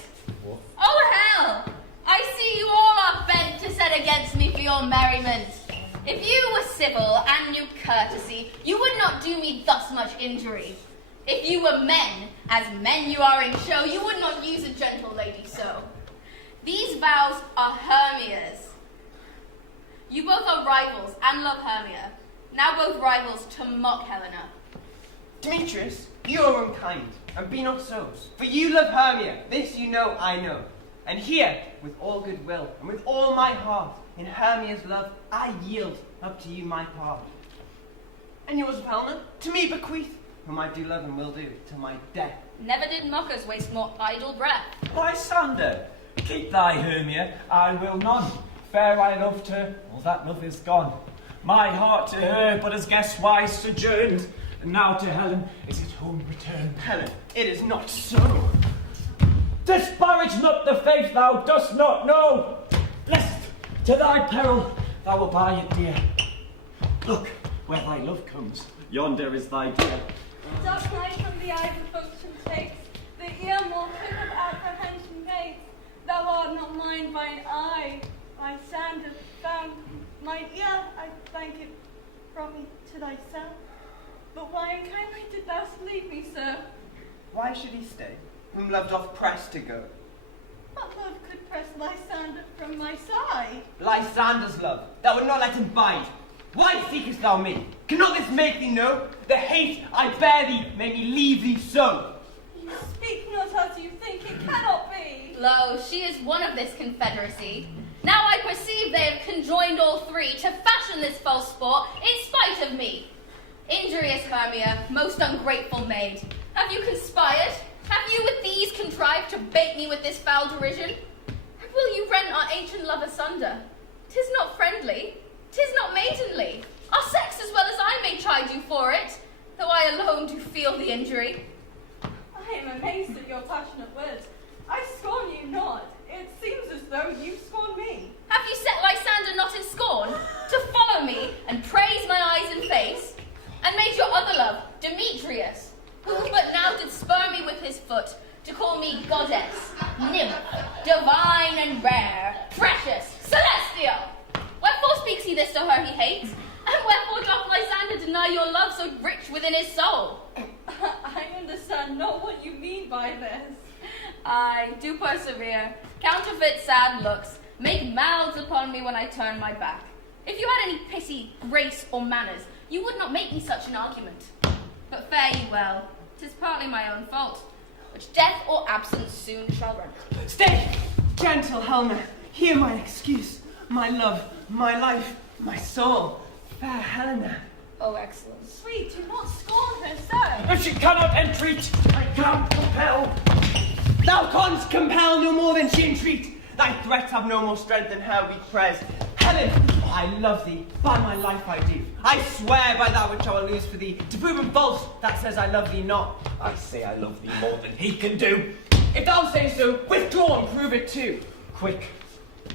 What? Oh, hell! I see you all are bent to set against me for your merriment. If you were civil and knew courtesy, you would not do me thus much injury. If you were men, as men you are in show, you would not use a gentle lady so. These vows are Hermia's. You both are rivals and love Hermia. Now both rivals to mock Helena. Demetrius, you are unkind, and be not so. For you love Hermia, this you know I know. And here, with all good will, and with all my heart, in Hermia's love, I yield up to you my part. And yours of Helena, to me bequeath, whom I do love and will do, till my death. Never did mockers waste more idle breath. Lysander, keep thy Hermia, I will none. Fair I loved her, all that love is gone. My heart to her but as guest wise sojourned, and now to Helen is it home returned. Helen, it is not so. Disparage not the faith thou dost not know, lest to thy peril thou will buy it dear. Look, where thy love comes, yonder is thy dear. Dark night from the eye the function takes, the ear more quick of apprehension makes. Thou art not mine by an eye, my sand hath found mine ear, I thank it brought me to thyself. But why unkindly did thou leave me, sir? Why should he stay, whom love doth press to go? What love could press Lysander from my side? Lysander's love, thou would not let him bide. Why seekest thou me? Cannot this make thee know? The hate I bear thee made me leave thee so. You speak not as you think, it cannot be. Lo, she is one of this confederacy. Now I perceive they have conjoined all three to fashion this false sport in spite of me. Injurious Hermia, most ungrateful maid, have you conspired? Have you with these contrived to bait me with this foul derision? And will you rend our ancient love asunder? 'Tis not friendly, 'tis not maidenly. Our sex as well as I may chide you for it, though I alone do feel the injury. I am amazed at your passionate words. I scorn you not. It seems as though you scorn me. Have you set Lysander not in scorn, to follow me and praise my eyes and face, and made your other love, Demetrius, who but now did spur me with his foot, to call me goddess, nymph, divine and rare, precious, celestial? Wherefore speaks he this to her he hates? And wherefore doth Lysander deny your love so rich within his soul? I understand not what you mean by this. I do persevere, counterfeit sad looks, make mouths upon me when I turn my back. If you had any pity, grace, or manners, you would not make me such an argument. But fare ye well, 'tis partly my own fault, which death or absence soon shall rent. Stay, gentle Helena, hear my excuse, my love, my life, my soul, fair Helena. Oh, excellent. Sweet, do not scorn her so. If she cannot entreat, I can't compel. Thou canst compel no more than she entreat. Thy threats have no more strength than her weak prayers. Helen, I love thee, by my life I do. I swear by that which I will lose for thee, to prove him false that says I love thee not. I say I love thee more than he can do. If thou say so, withdraw and prove it too. Quick,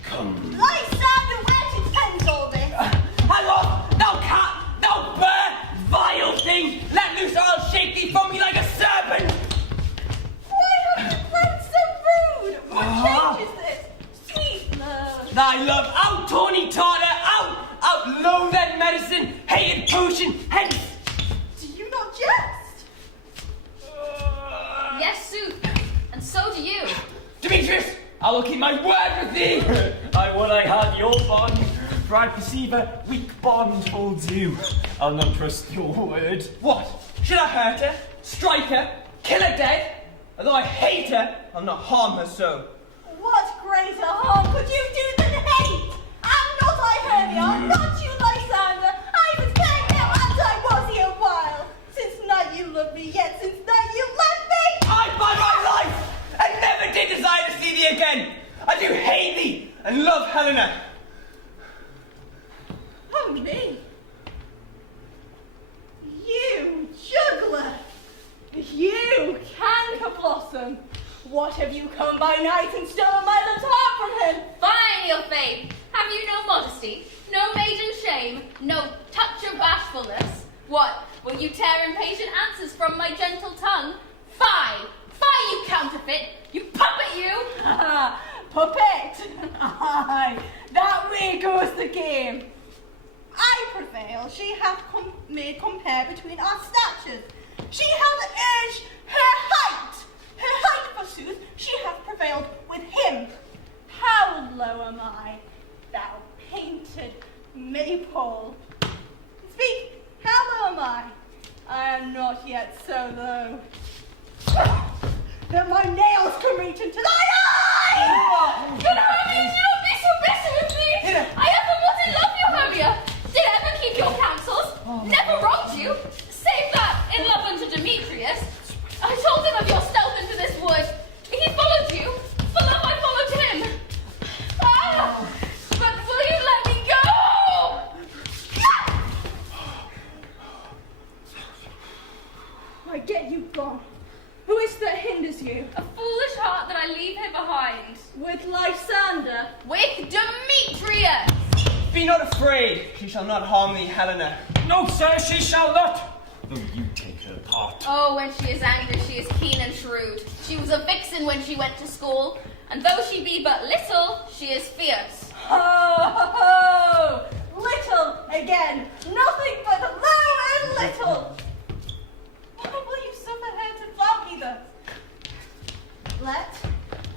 come. Lysander, where to tend all this? Hang off, thou cat, thou bird, vile thing! Let loose or I'll shake thee from me like a serpent! Why have you grown so rude? What change is this? Sweet love. Thy love, out tawny tartar, out loathed medicine, hated potion, hence! Do you not jest? Yes, sooth, and so do you. Demetrius, I will keep my word with thee! I would I had your bond, for I perceive a weak bond holds you. I'll not trust your word. What? Should I hurt her, strike her, kill her dead? Although I hate her, I'll not harm her so. What greater harm could you do than hate? Am not I Hermia, not you Lysander? I was there now, and I was here a while. Since night you loved me, yet since night you left me. I, by my life, and never did desire to see thee again. I do hate thee, and love Helena. Oh, me. You juggler. You canker blossom. What have you come by night and stolen my love's heart from him? Fine, your fame. Have you no modesty, no maiden shame, no touch of bashfulness? What, will you tear impatient answers from my gentle tongue? Fie, you counterfeit, you puppet you! the game. I prevail. She hath made compare between our statures. She hath urged her height. Her height, forsooth, she hath prevailed with him. How low am I, thou painted maypole? Speak, how low am I? I am not yet so low that my nails can reach into thine eye! Good Hermia, do not be so bitter with me! I ever was in love, your Hermia! Did ever keep your counsels? Never wronged you, save that in love unto Demetrius. I told him of your stealth into this wood. He followed you. For love I followed him. Ah! But will you let me go? I get you gone. Who is that hinders you? A foolish heart that I leave here behind. With Lysander? With Demetrius! Be not afraid. She shall not harm thee, Helena. No, sir, she shall not. Though you take her part. Oh, when she is angry, she is keen and shrewd. She was a vixen when she went to school, and though she be but little, she is fierce. Ho, ho, ho! Little again. Nothing but low and little. Why will you suffer her to flout me thus? Let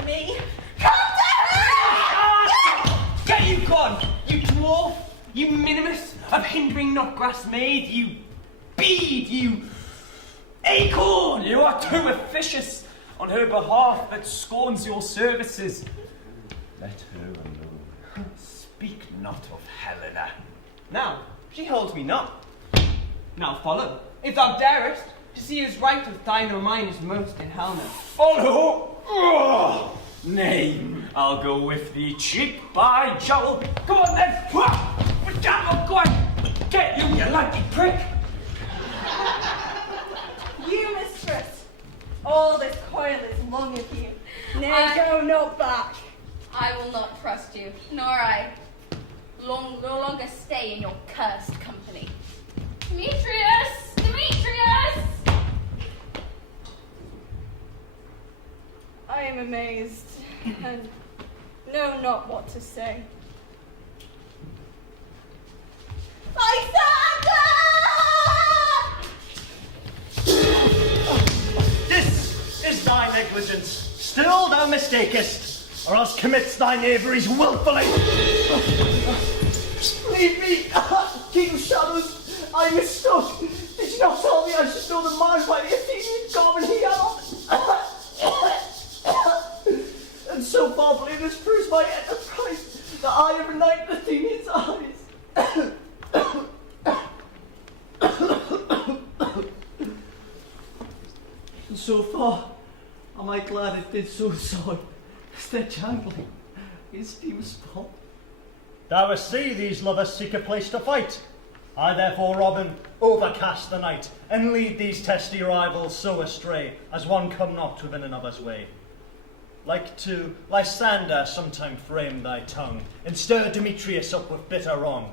me come to her! Get you gone, you dwarf, you minimus of hindering not grass made, you bead, you acorn! You are too officious on her behalf that scorns your services. Let her alone. Speak not of Helena. Now, she holds me not. Now follow, if thou darest, to see whose right of thine or mine is most in Helena. Follow? Oh, nay, I'll go with thee cheek by jowl. Go on then. Go on. Get you, you lucky prick. You, mistress, all this coil is long of you. Nay, I- go not back. I will not trust you, nor I no longer stay in your cursed company. Demetrius! Demetrius! I am amazed and know not what to say. This is thy negligence. Still thou mistakest, or else commits thy knaveries wilfully. Leave me, King of Shadows. I mistook. Did you not tell me I should know the man by the Athenian garment he had on? And so far believers proves my enterprise that I have enlightened Athenians' eyes. And so far, am I glad it did so soon, as their jangling is deem's fault. Thou hast see these lovers seek a place to fight. I therefore, Robin, overcast the night, and lead these testy rivals so astray, as one come not within another's way. Like to Lysander sometime frame thy tongue, and stir Demetrius up with bitter wrong.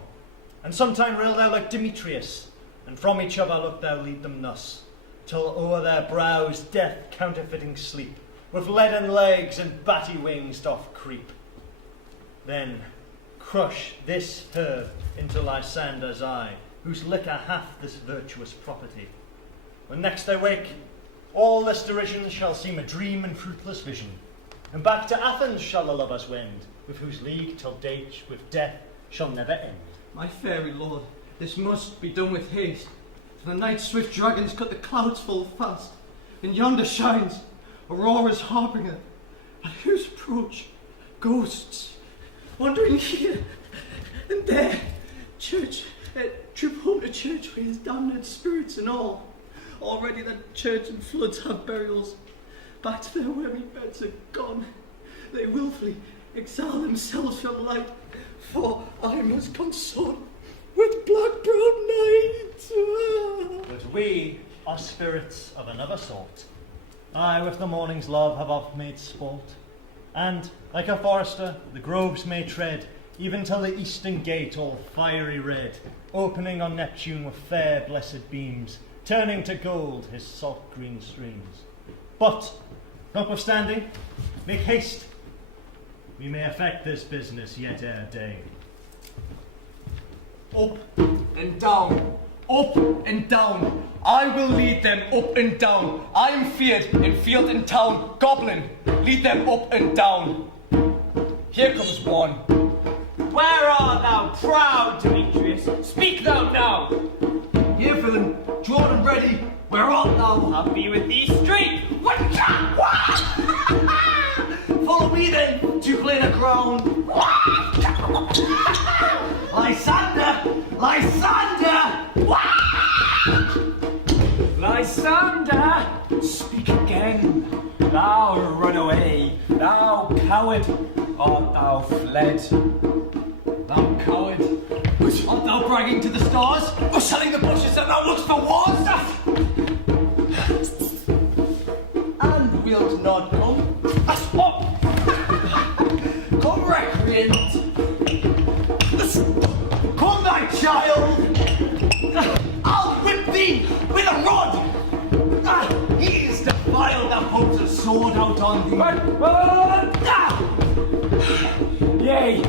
And sometime rail thou like Demetrius, and from each other look thou lead them thus, till o'er their brows death counterfeiting sleep, with leaden legs and batty wings doth creep. Then crush this herb into Lysander's eye, whose liquor hath this virtuous property. When next they wake, all this derision shall seem a dream and fruitless vision, and back to Athens shall the lovers wend, with whose league till date with death shall never end. My fairy lord, this must be done with haste. For the night's swift dragons cut the clouds full fast, and yonder shines Aurora's harbinger, at whose approach ghosts, wandering here and there, trip home to church with his damned spirits and all. Already the church and floods have burials. Back to their wormy beds are gone. They wilfully exile themselves from light, for I must consort with black-browed night. But we are spirits of another sort. I with the morning's love have oft made sport, and, like a forester, the groves may tread, even till the eastern gate all fiery red, opening on Neptune with fair blessed beams, turning to gold his salt green streams. But, notwithstanding, make haste. We may effect this business yet ere day. up and down, up and down. I will lead them up and down. I am feared in field and town. Goblin, lead them up and down. Here comes one. Where art thou, proud Demetrius? Speak thou now. Here, villain, drawn and ready. Where art thou? I'll be with thee straight. Follow me then to play the ground. Lysander! Lysander! Lysander, speak again. Thou runaway, thou coward, art thou fled? Thou coward! Art thou bragging to the stars, or selling the bushes that thou lookst for wars? And wilt not come? Come, recreant! Come, thy child! I'll whip thee with a rod! He's defiled that holds a sword out on thee! Yea,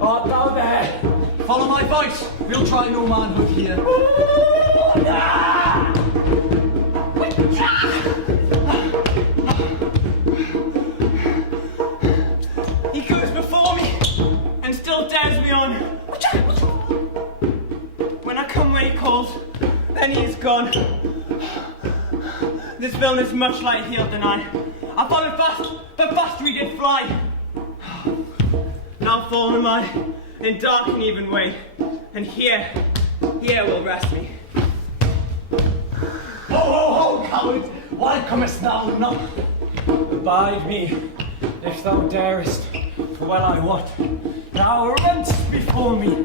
art thou there? Follow my voice, we'll try no manhood here. He goes before me and still dares me on. When I come when he calls, then he is gone. This villain is much like healed than I. I followed fast, but faster he did fly. Now fallen am I in dark and even way, and here will rest me. Ho, ho, ho, coward! Why comest thou not? Abide me, if thou darest, for well I wot, thou runn'st before me,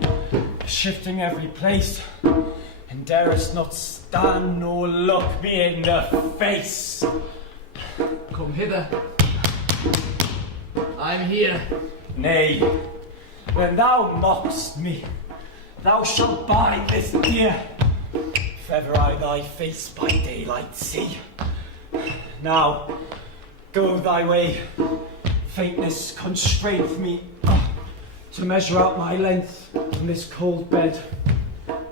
shifting every place, and darest not stand nor look me in the face. Come hither. I'm here. Nay, when thou mockst me, thou shalt buy this dear, if ever I thy face by daylight see. Now, go thy way. Faintness constraineth me to measure out my length from this cold bed.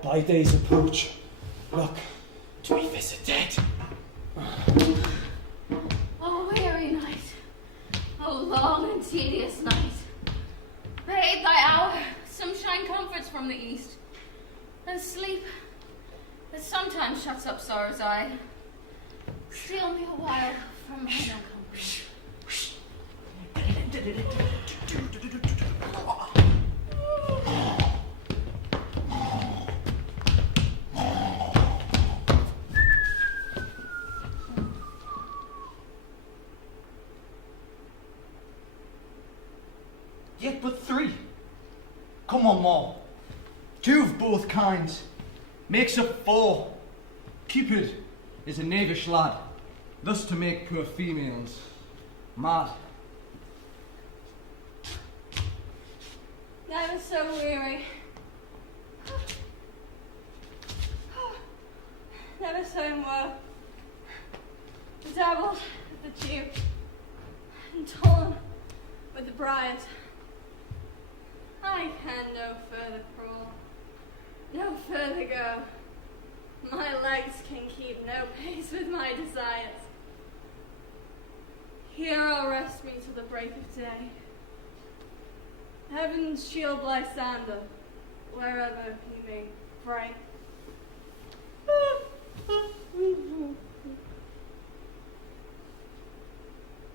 By day's approach, look to be visited. Oh, weary night. Oh, long and tedious night. Bathe thy hour, sunshine comforts from the east, and sleep that sometimes shuts up sorrow's eye. Steal me a while from my own company. Yet but three. Come on, more. Two of both kinds. Makes up four. Cupid is a knavish lad, thus to make poor females mad. Never so weary. Never so more dabbled with the tube and torn with the briars. I can no further crawl, no further go. My legs can keep no pace with my desires. Here I'll rest me till the break of day. Heaven's shield Lysander, wherever he may pray.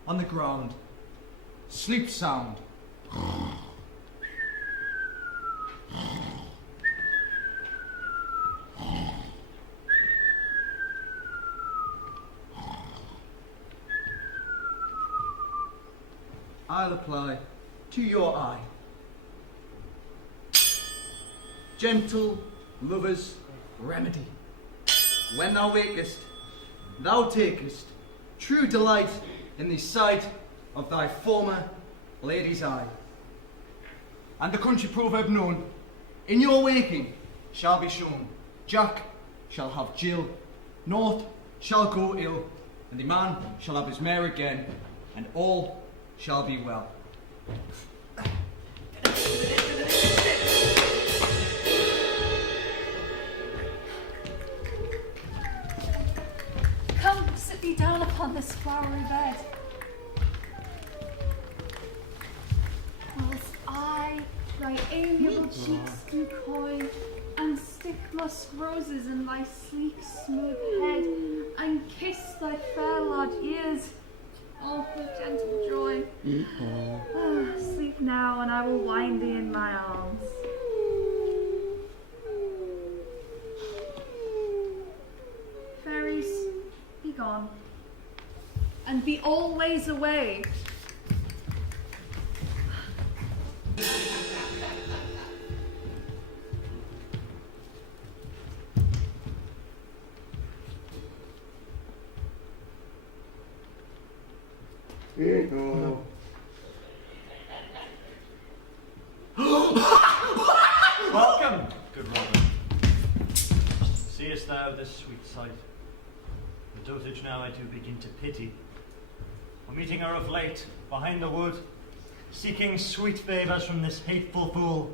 On the ground, sleep sound. I'll apply to your eye. Gentle lover's remedy. When thou wakest, thou takest true delight in the sight of thy former lady's eye. And the country proverb known, in your waking shall be shown, Jack shall have Jill, naught shall go ill, and the man shall have his mare again, and all shall be well. bowery bed. Whilst I thy amiable cheeks do coy, and stick musk roses in thy sleek smooth head, and kiss thy fair large ears, all with gentle joy. Sleep now, and I will wind thee in my arms. Fairies, be gone, and be always away. Welcome, good Robin. Seest thou this sweet sight? The dotage now I do begin to pity. For meeting her of late, behind the wood, seeking sweet favours from this hateful fool,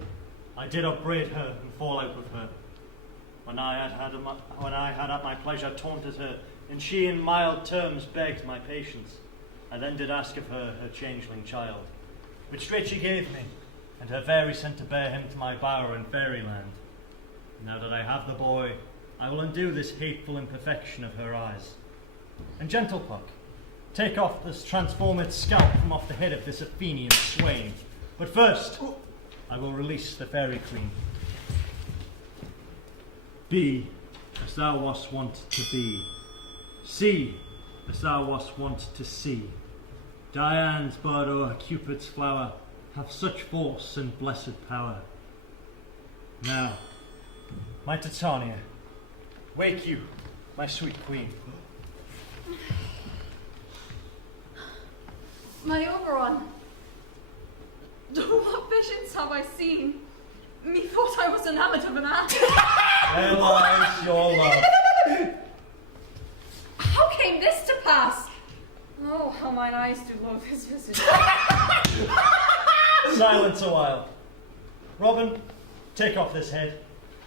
I did upbraid her and fall out with her. When I had at my pleasure taunted her, and she in mild terms begged my patience, I then did ask of her changeling child, which straight she gave me, and her fairy sent to bear him to my bower in fairyland. Now that I have the boy, I will undo this hateful imperfection of her eyes. And gentle Puck, take off this transformed scalp from off the head of this Athenian swain. But first, I will release the fairy queen. Be as thou wast wont to be. See as thou wast wont to see. Diane's bud o'er Cupid's flower hath such force and blessed power. Now, my Titania, wake you, my sweet queen. My Oberon, what visions have I seen? Methought I was enamoured of an ass. There lies your love. How came this to pass? Oh, how mine eyes do loathe his visage. Silence a while. Robin, take off this head.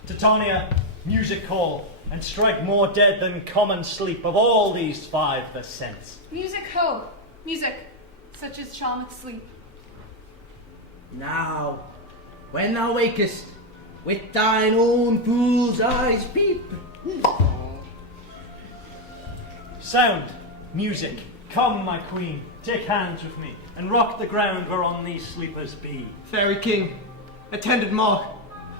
Titania, music call, and strike more dead than common sleep of all these five the sense. Music ho, music, such as charmeth sleep. Now, when thou wakest, with thine own fool's eyes peep. Sound, music, come, my queen, take hands with me, and rock the ground whereon these sleepers be. Fairy king, attended mark,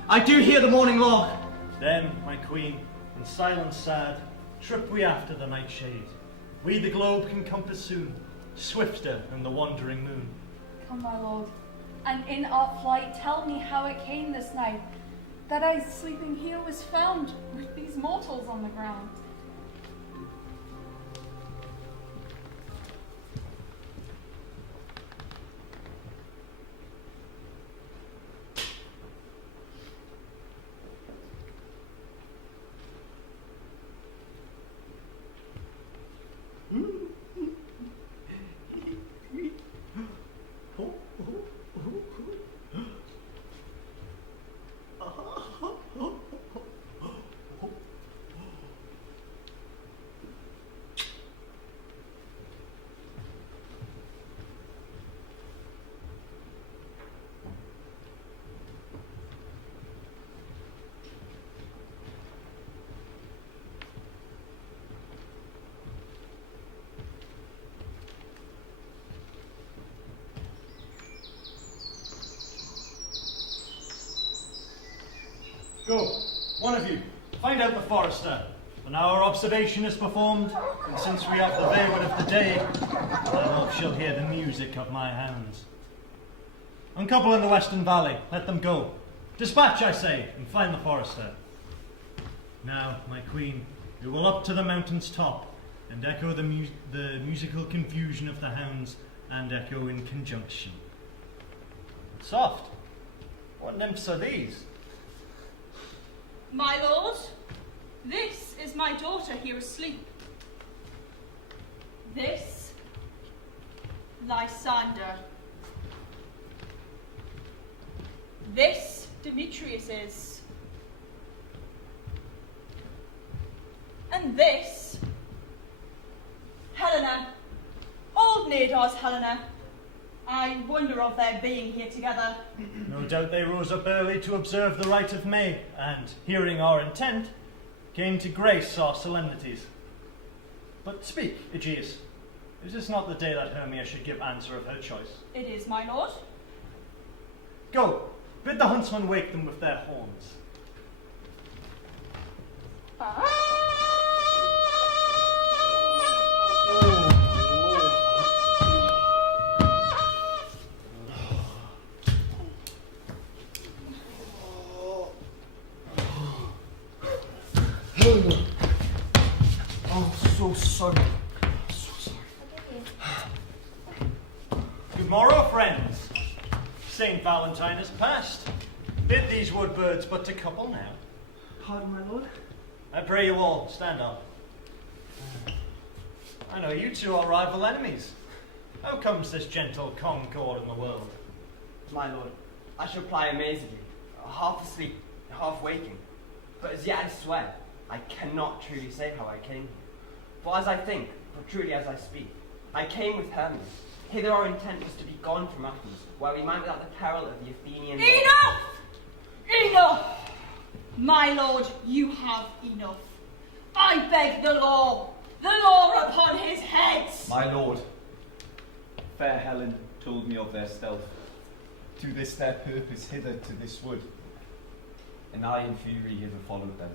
I do hear the morning lark. Then, my queen, in silence sad, trip we after the nightshade. We the globe can compass soon, swifter than the wandering moon. Come, my lord, and in our flight tell me how it came this night that I sleeping here was found with these mortals on the ground. Go, one of you, find out the forester. For now our observation is performed, and since we have the vaward of the day, I hope shall hear the music of my hounds. Uncouple in the western valley, let them go. Dispatch, I say, and find the forester. Now, my queen, we will up to the mountain's top, and echo the musical confusion of the hounds, and echo in conjunction. Soft, what nymphs are these? My lord, this is my daughter here asleep. This, Lysander. This, Demetrius is. And this, Helena, Nador's Helena. I wonder of their being here together. No doubt they rose up early to observe the rite of May, and, hearing our intent, came to grace our solemnities. But speak, Aegeus. Is this not the day that Hermia should give answer of her choice? It is, my lord. Go, bid the huntsmen wake them with their horns. Oh, so sorry. Good morrow, friends. St. Valentine is past. Bid these wood birds but to couple now. Pardon, my lord? I pray you all, stand up. I know you two are rival enemies. How comes this gentle concord in the world? My lord, I shall reply amazingly, half asleep, half waking. But as yet I swear, I cannot truly say how I came here. For as I think, or truly as I speak, I came with Hermes. Hither our intent was to be gone from Athens, where we might without the peril of the Athenian... Enough! Enough! My lord, you have enough. I beg the law upon his head. My lord, fair Helen told me of their stealth, to this their purpose hither to this wood, and I in fury hither followed them.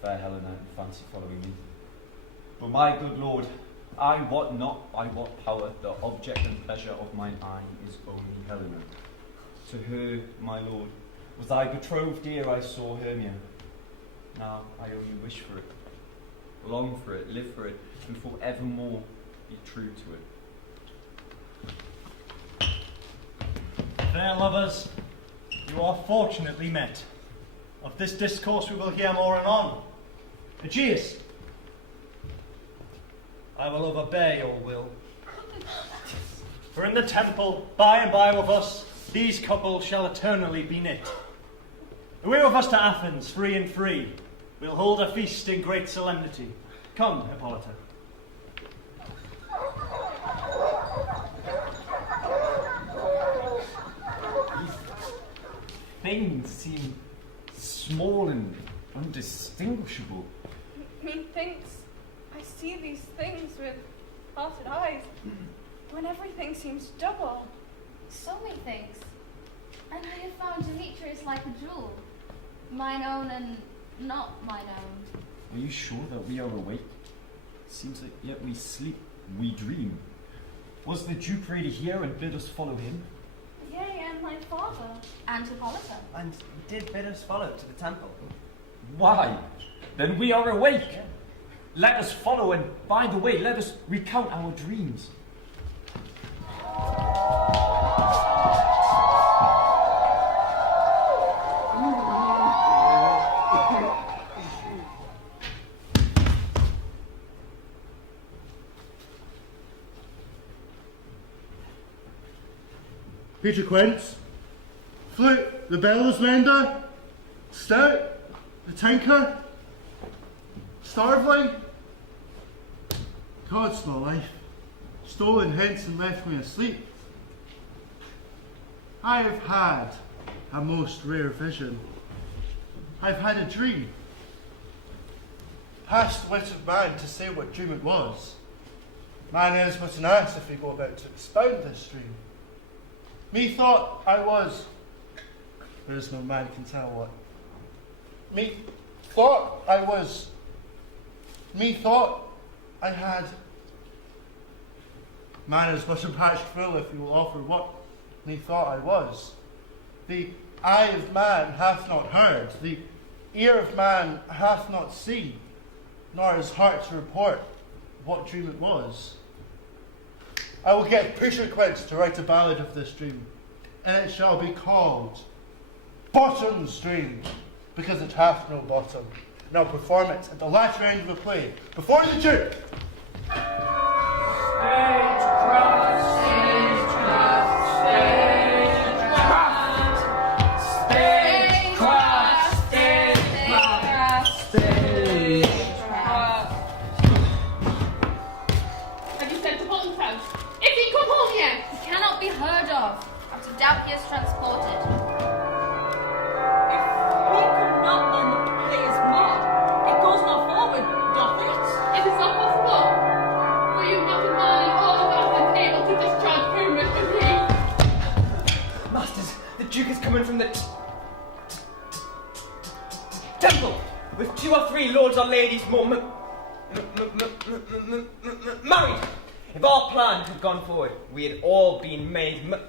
Fair Helena in fancy following me. But my good lord, I wot not by what power the object and pleasure of mine eye is only Helena. To her, my lord, was I betrothed ere I saw Hermia. Now I only wish for it, long for it, live for it, and for evermore be true to it. Fair lovers, you are fortunately met. Of this discourse we will hear more anon. Aegeus, I will overbear your will. For in the temple, by and by with us, these couples shall eternally be knit. Away with us to Athens, free and free. We'll hold a feast in great solemnity. Come, Hippolyta. Things seem small and undistinguishable. Methinks I see these things with parted eyes, when everything seems double. So methinks. And I have found Demetrius like a jewel, mine own and not mine own. Are you sure that we are awake? Seems like yet we sleep, we dream. Was the Duke really here and bid us follow him? Yea, and my father. And Hippolyta. And he did bid us follow to the temple. Why? Then we are awake. Let us follow, and by the way, let us recount our dreams. Peter Quince, Flute, the bellows mender, Stout, the tinker, Starveling. God's my life, stolen hence and left me asleep. I have had a most rare vision. I've had a dream. Past the wit of man to say what dream it was. Man is but an ass if we go about to expound this dream. Methought I was, whereas no man can tell what. Methought I had. Man is but a patched fool if you will offer what methought I was. The eye of man hath not heard, the ear of man hath not seen, nor his heart to report what dream it was. I will get Peter Quince to write a ballad of this dream, and it shall be called Bottom's Dream, because it hath no bottom. And I'll perform it at the latter end of the play, before the Duke. Have you sent to Bolton's house? coming from the temple with 2 or 3 lords or ladies more married. If our plan had gone forward, we had all been made men.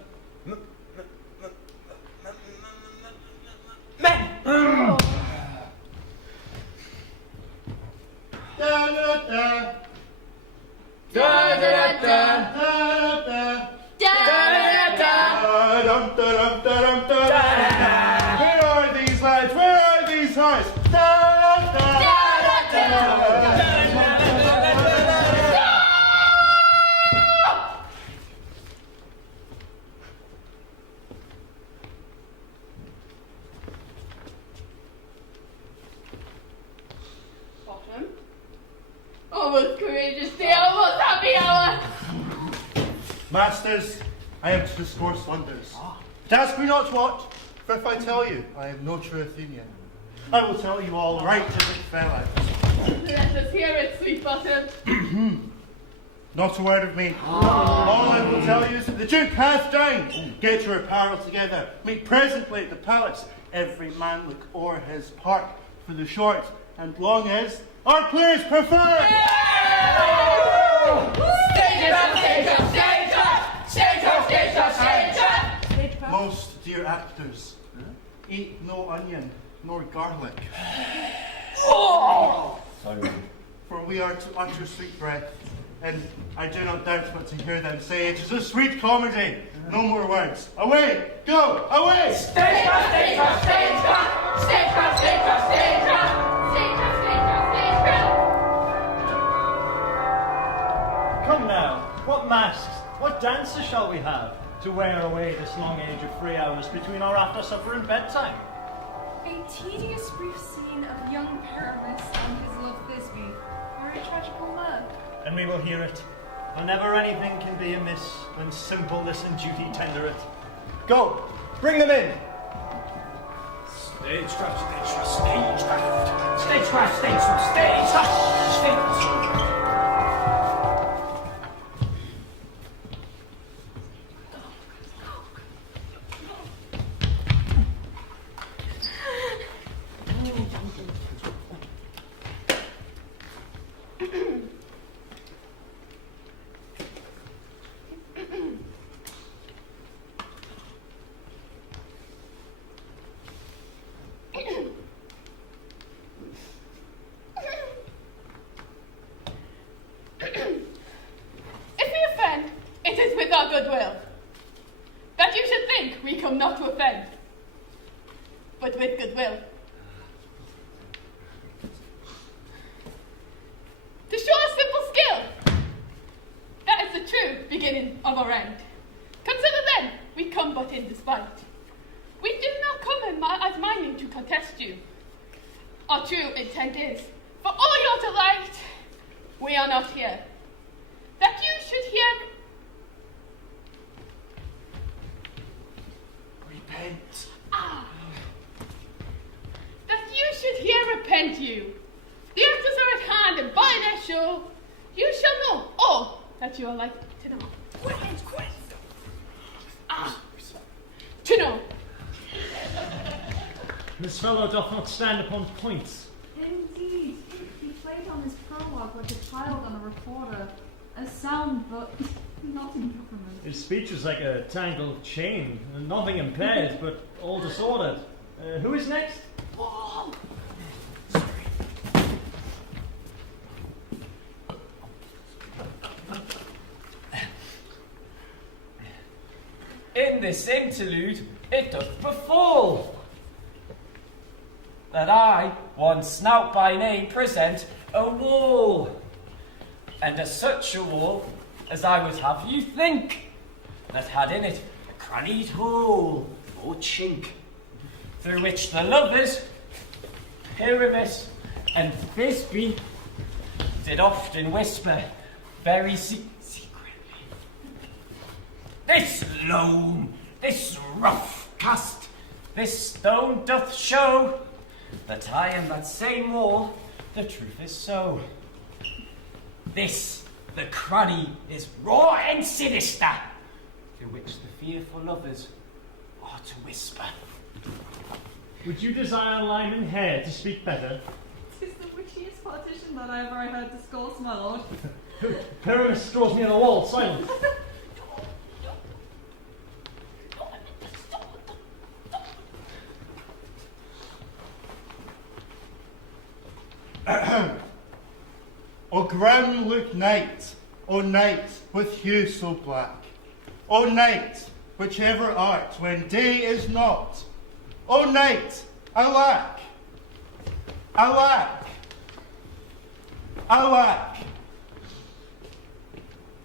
Where are these lads? Where are these hearts? Bottom. Almost courageous day, almost happy hour. Masters, I am to discourse wonders. But ask me not what, for if I tell you, I am no true Athenian. I will tell you all right as it fell out. Let us hear it, sweet Bottom. Not a word of me. All I will tell you is that the Duke hath dined. Get your apparel together. Meet presently at the palace. Every man look o'er his part, for the short and long is our players preferred. Most dear actors, eat no onion nor garlic. For we are to utter sweet breath, and I do not doubt but to hear them say, it is a sweet comedy. No more words. Away! Go! Away! Stagecraft, stagecraft, stagecraft! Stagecraft, stagecraft, stagecraft! Stagecraft, stagecraft, stagecraft! Come now, what masks, what dances shall we have to wear away this long age of 3 hours between our after supper and bedtime? A tedious brief scene of young Pyramus and his love Thisbe, or a tragical mirth. And we will hear it. For never anything can be amiss when simpleness and duty tender it. Go, bring them in. Stagecraft, stagecraft, stagecraft. Stagecraft, stagecraft, stagecraft. Stagecraft. Goodwill. That you should think we come not to offend, but with goodwill. To show a simple skill, that is the true beginning of our end. Consider then, we come but in despite. We do not come as minding to contest you. Our true intent is, for all your delight, we are not here. That you should hear repent. That you should here repent you. The actors are at hand, and by their show, you shall know all that you are like to know. Quit. To know. This fellow doth not stand upon points. Indeed, he played on his prologue like a child on a recorder. A sound, but not in government. His speech was like a tangled chain, nothing impaired, but all disordered. Who is next? In this interlude, it doth befall that I, one Snout by name, present a wall, and as such a wall as I would have you think, that had in it a crannied hole or chink, through which the lovers, Pyramus and Thisbe, did often whisper very secretly, this loam, this rough cast, this stone doth show that I am that same wall, the truth is so. This, the cranny, is raw and sinister, through which the fearful lovers are to whisper. Would you desire Lyman Hare to speak better? 'Tis the witchiest partition that I ever heard discourse, my lord. Pyramus draws near the wall, silent. O grim look night, O night with hue so black, O night, whichever art when day is not, O night, alack, alack, alack.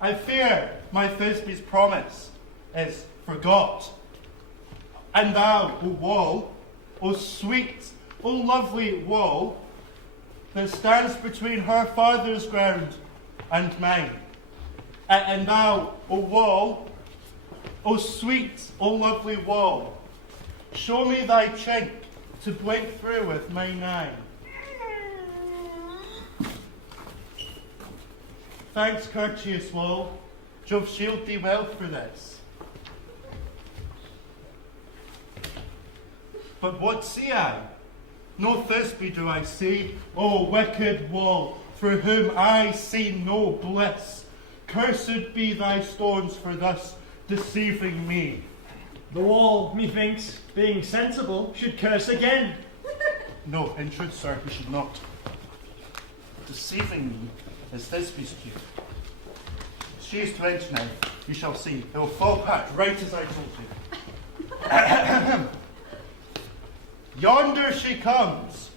I fear my Thisbe's promise is forgot. And thou, O wall, O sweet, O lovely wall, that stands between her father's ground and mine. And thou, O wall, O sweet, O lovely wall, show me thy chink to blink through with mine eye. Thanks, courteous wall. Jove shield thee well for this. But what see I? No Thisbe do I see, O wicked wall, for whom I see no bliss. Cursed be thy stones for thus deceiving me. The wall, methinks, being sensible, should curse again. No, in truth, sir, he should not. Deceiving me is Thisbe's cue. She is to enter now, you shall see. It will fall back right as I told you. Yonder she comes.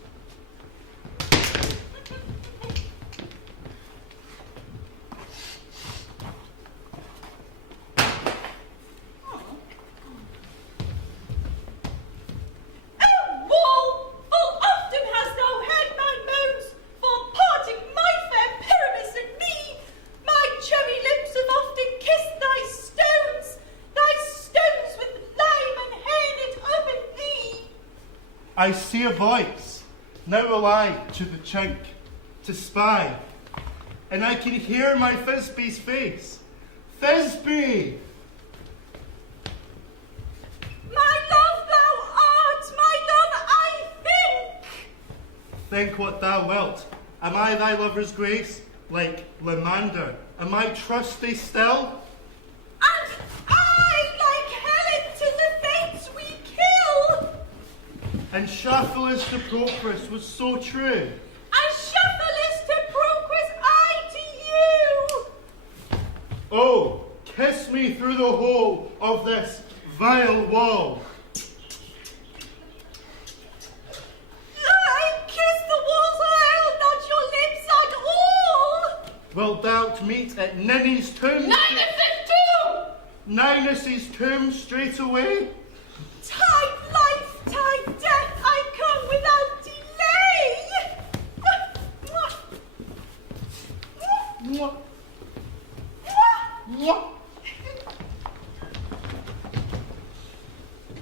I see a voice, now will I to the chink to spy, and I can hear my Thisbe's face. Thisbe! My love thou art, my love I think. Think what thou wilt. Am I thy lover's grace, like Lemander? Am I trusty still? And I, like Helen, to the fates we kill. And Shaffalis to Procris was so true. And Shaffalis to Procris I to you. Oh, kiss me through the hole of this vile wall. I kiss the walls aisle, not your lips at all. Wilt thou meet at Ninny's tomb? Ninus's tomb! Ninus's tomb straight away? Tide life, tide death, I come without delay. Mwah. Mwah.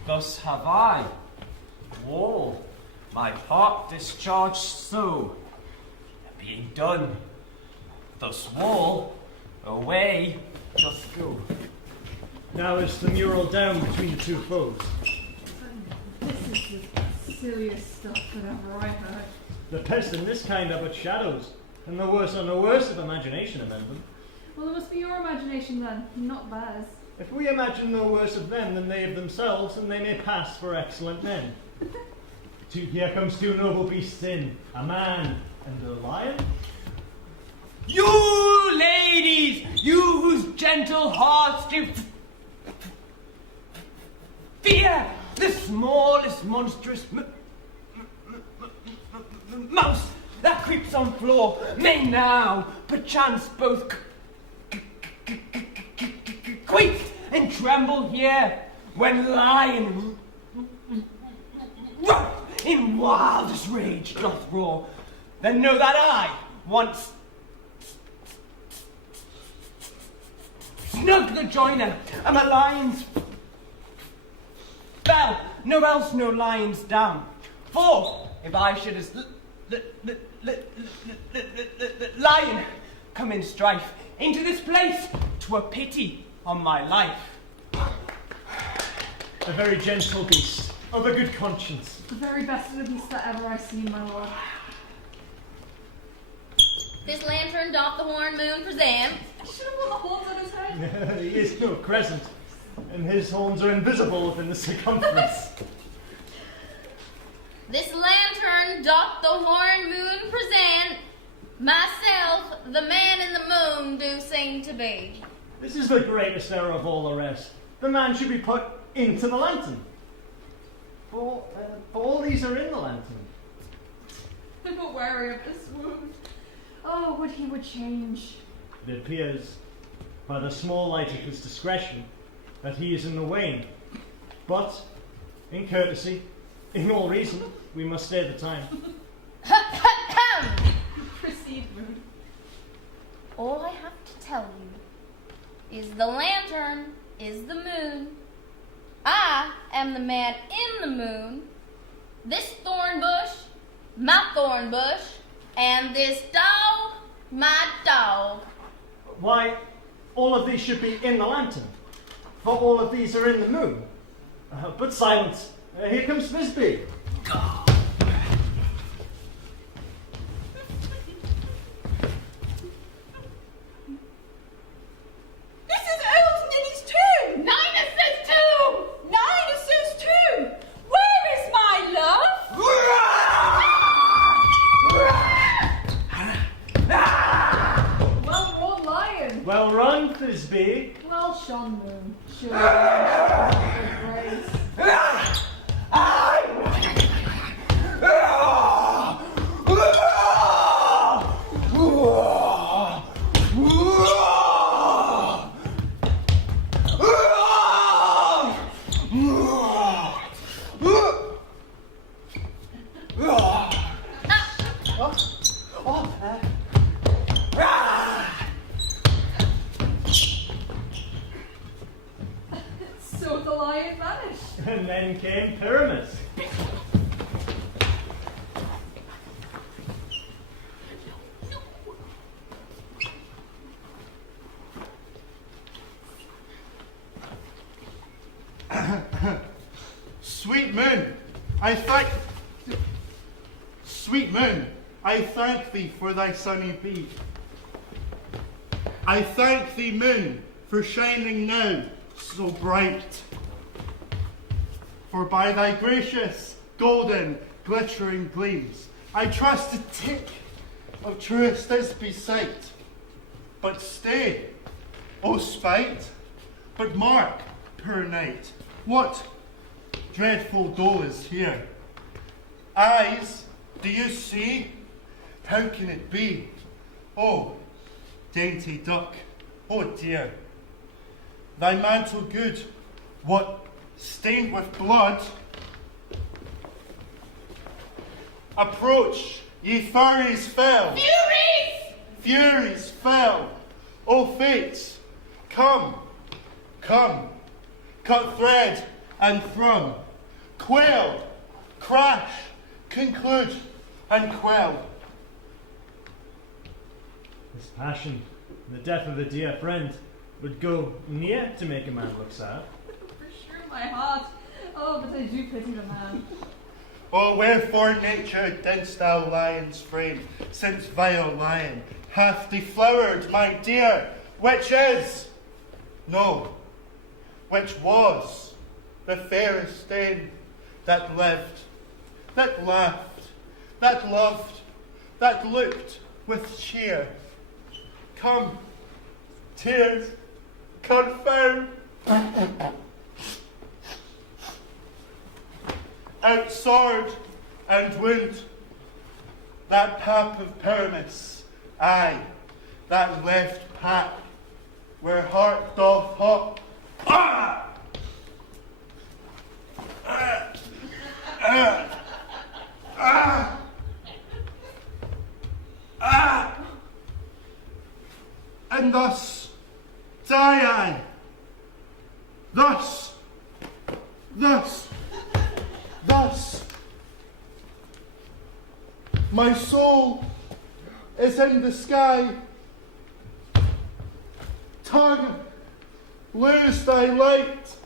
Thus have I, wall, my part discharged so, being done. Thus wall, away doth go. Now is the mural down between the two foes. This is the silliest stuff that ever I heard. The pest in this kind are but shadows, and the worse are no worse of imagination amend them. Well, it must be your imagination then, not theirs. If we imagine no worse of them than they of themselves, then they may pass for excellent men. Here comes two noble beasts in, a man and a lion. You ladies, you whose gentle hearts do fear the smallest monstrous mouse that creeps on floor, may now perchance both quake and tremble here when lion in wildest rage doth roar. Then know that I once snug the joiner, and my lions fell, no else no lions down. For if I should as lion come in strife into this place, 'twere pity on my life. A very gentle beast, of a good conscience. The very best of the beast that ever I seen, my lord. This lantern doth the horn moon present. Should have put the horns on his head. He is no crescent, and his horns are invisible within the circumference. This lantern doth the horn moon present. Myself, the man in the moon, do seem to be. This is the greatest error of all the rest. The man should be put into the lantern. For all these are in the lantern. I'm not wary of this wound. Oh, would he would change. It appears, by the small light of his discretion, that he is in the wane. But, in courtesy, in all reason, we must stay the time. Proceed, moon. All I have to tell you is the lantern is the moon. I am the man in the moon. This thorn bush, my thorn bush, and this dog, my dog. Why, all of these should be in the lantern, for all of these are in the moon. But silence. Here comes Thisbe. This is old Ninny's tomb! Nina says too! Nina says too! Where is my love? Well roared lion. Well run, Thisbe. Well shone, moon. Sure. Grace. So the lion vanished. And then came Pyramus. Sweet moon, Sweet moon, I thank thee for thy sunny beam. I thank thee, moon, for shining now so bright. For by thy gracious, golden, glittering gleams, I trust to take of truest Thisbe's sight. But stay, O spite, but mark, poor knight, what dreadful doe is here? Eyes, do you see? How can it be? Oh, dainty duck, oh dear. Thy mantle good, what, stained with blood? Approach, ye furies fell. Furies! Furies fell. O fates, come, come, cut thread and thrum, quail, crash, conclude, and quell. This passion, the death of a dear friend, would go near to make a man look sad. For sure, my heart. Oh, but I do pity the man. Oh, wherefore, nature, didst thou lion's frame, since vile lion hath deflowered my dear, which is, no, which was the fairest dame that lived, that laughed, that loved, that looked with cheer. Come, tears, confound. Out sword and wound, that pap of Pyramus, aye, that left pap, where heart doth hop. Ah! Ah! Ah! Ah! Ah! And thus die I. Thus. My soul is in the sky. Tongue, lose thy light.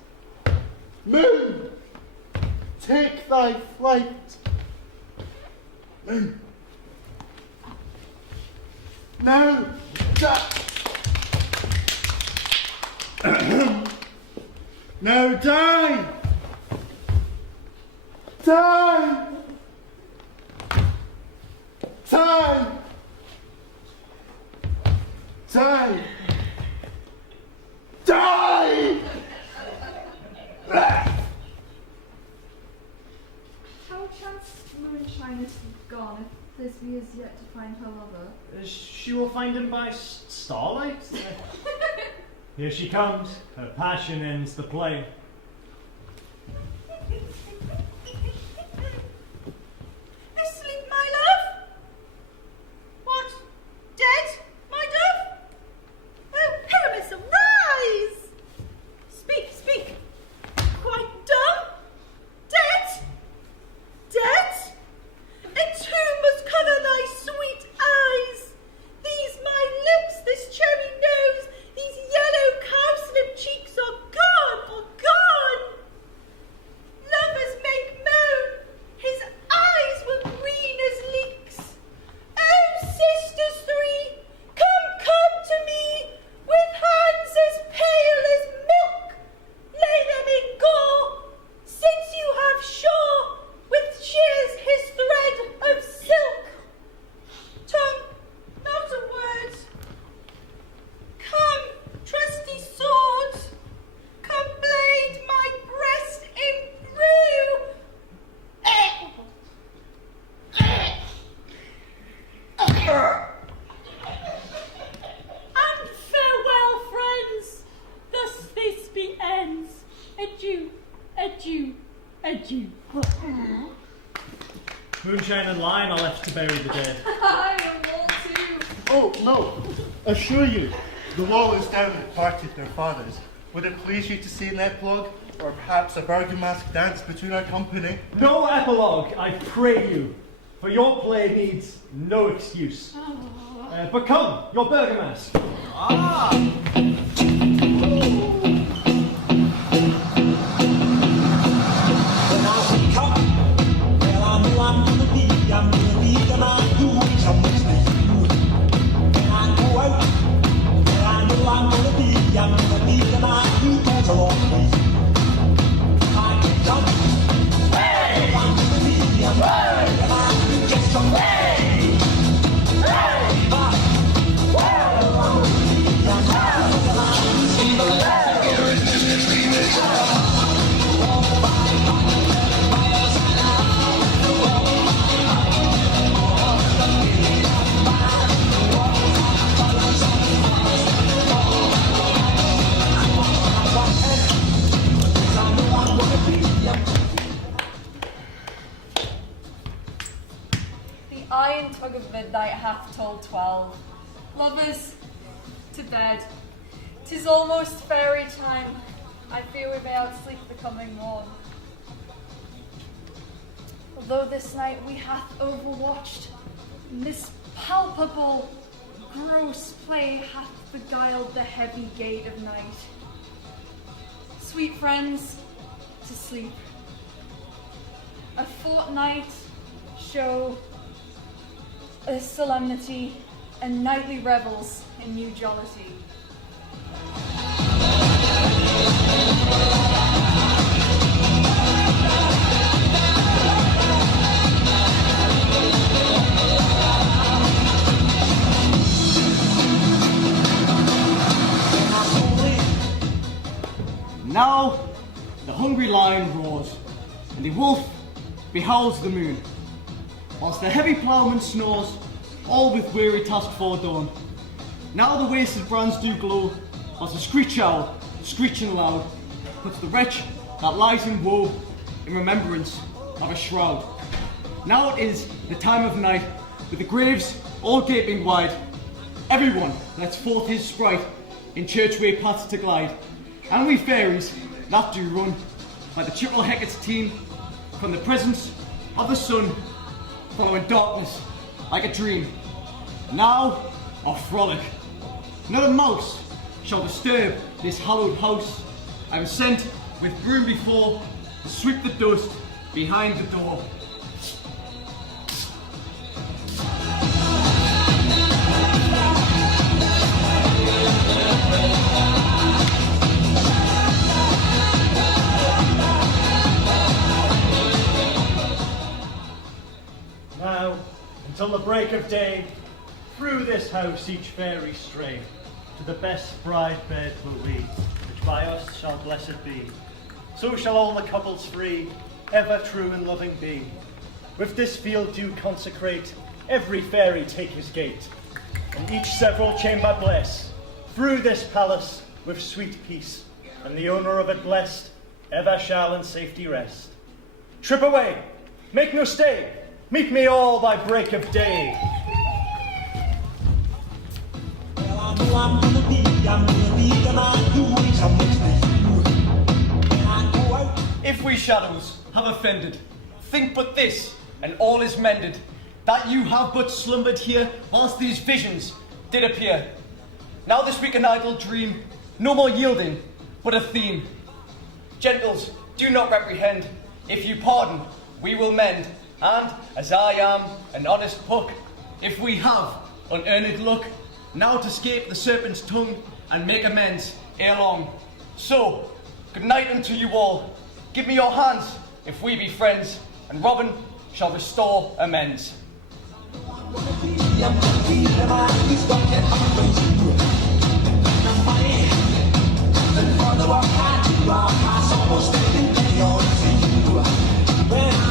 Moon, take thy flight. Now, now die! Die! Die! Die! Die! How chance Moonshine is gone if Thisbe is yet to find her lover? She will find him by starlight. Here she comes. Her passion ends the play. Asleep, my love? What? Dead, my dove? Oh, Pyramus, arise! Speak, speak. Quite dumb? Dead? Dead? And who must cover thy sweet eyes? These my lips, this cherry nose, these yellow cowslip cheeks are gone, are gone. Lovers make moan, his eyes were green as leeks. Oh, sisters three, come to me, with hands as pale as milk. Lay them in gore, since you have shore, with shears his thread of silk. Tongue, not a word. Come, trusty sword, come blade my breast in through. And farewell, friends. Thus this be ends. Adieu, adieu, adieu. Moonshine and Lion are left to bury the dead. I am all too. Oh, no. Assure you, the wall is down at party at their father's. Would it please you to see an epilogue, or perhaps a bergamask dance between our company? No epilogue, I pray you, for your play needs no excuse. But come, your Bergamask. Iron tug of midnight hath told 12. Lovers, to bed. 'Tis almost fairy time. I fear we may outsleep the coming morn. Although this night we hath overwatched, and this palpable, gross play hath beguiled the heavy gate of night. Sweet friends, to sleep. A fortnight show a solemnity and nightly revels in new jollity. Now the hungry lion roars, and the wolf behowls the moon, whilst the heavy ploughman snores, all with weary task fordawn. Now the wasted brands do glow, whilst the screech owl, screeching loud, puts the wretch that lies in woe in remembrance of a shroud. Now it is the time of night, with the graves all gaping wide. Everyone lets forth his sprite in churchway paths to glide, and we fairies that do run by the triple Hecate's team from the presence of the sun, following darkness like a dream. Now our frolic. Not a mouse shall disturb this hallowed house. I was sent with broom before to sweep the dust behind the door. Now, until the break of day, through this house each fairy stray, to the best bride bed will we, which by us shall blessed be. So shall all the couples free, ever true and loving be. With this field do consecrate, every fairy take his gate, and each several chamber bless, through this palace with sweet peace, and the owner of it blessed, ever shall in safety rest. Trip away, make no stay, meet me all by break of day. If we shadows have offended, think but this, and all is mended, that you have but slumbered here whilst these visions did appear. Now this week an idle dream, no more yielding, but a theme. Gentles, do not reprehend. If you pardon, we will mend. And, as I am an honest puck, if we have unearned luck, now to escape the serpent's tongue and make amends ere long. So, good night unto you all. Give me your hands, if we be friends, and Robin shall restore amends. When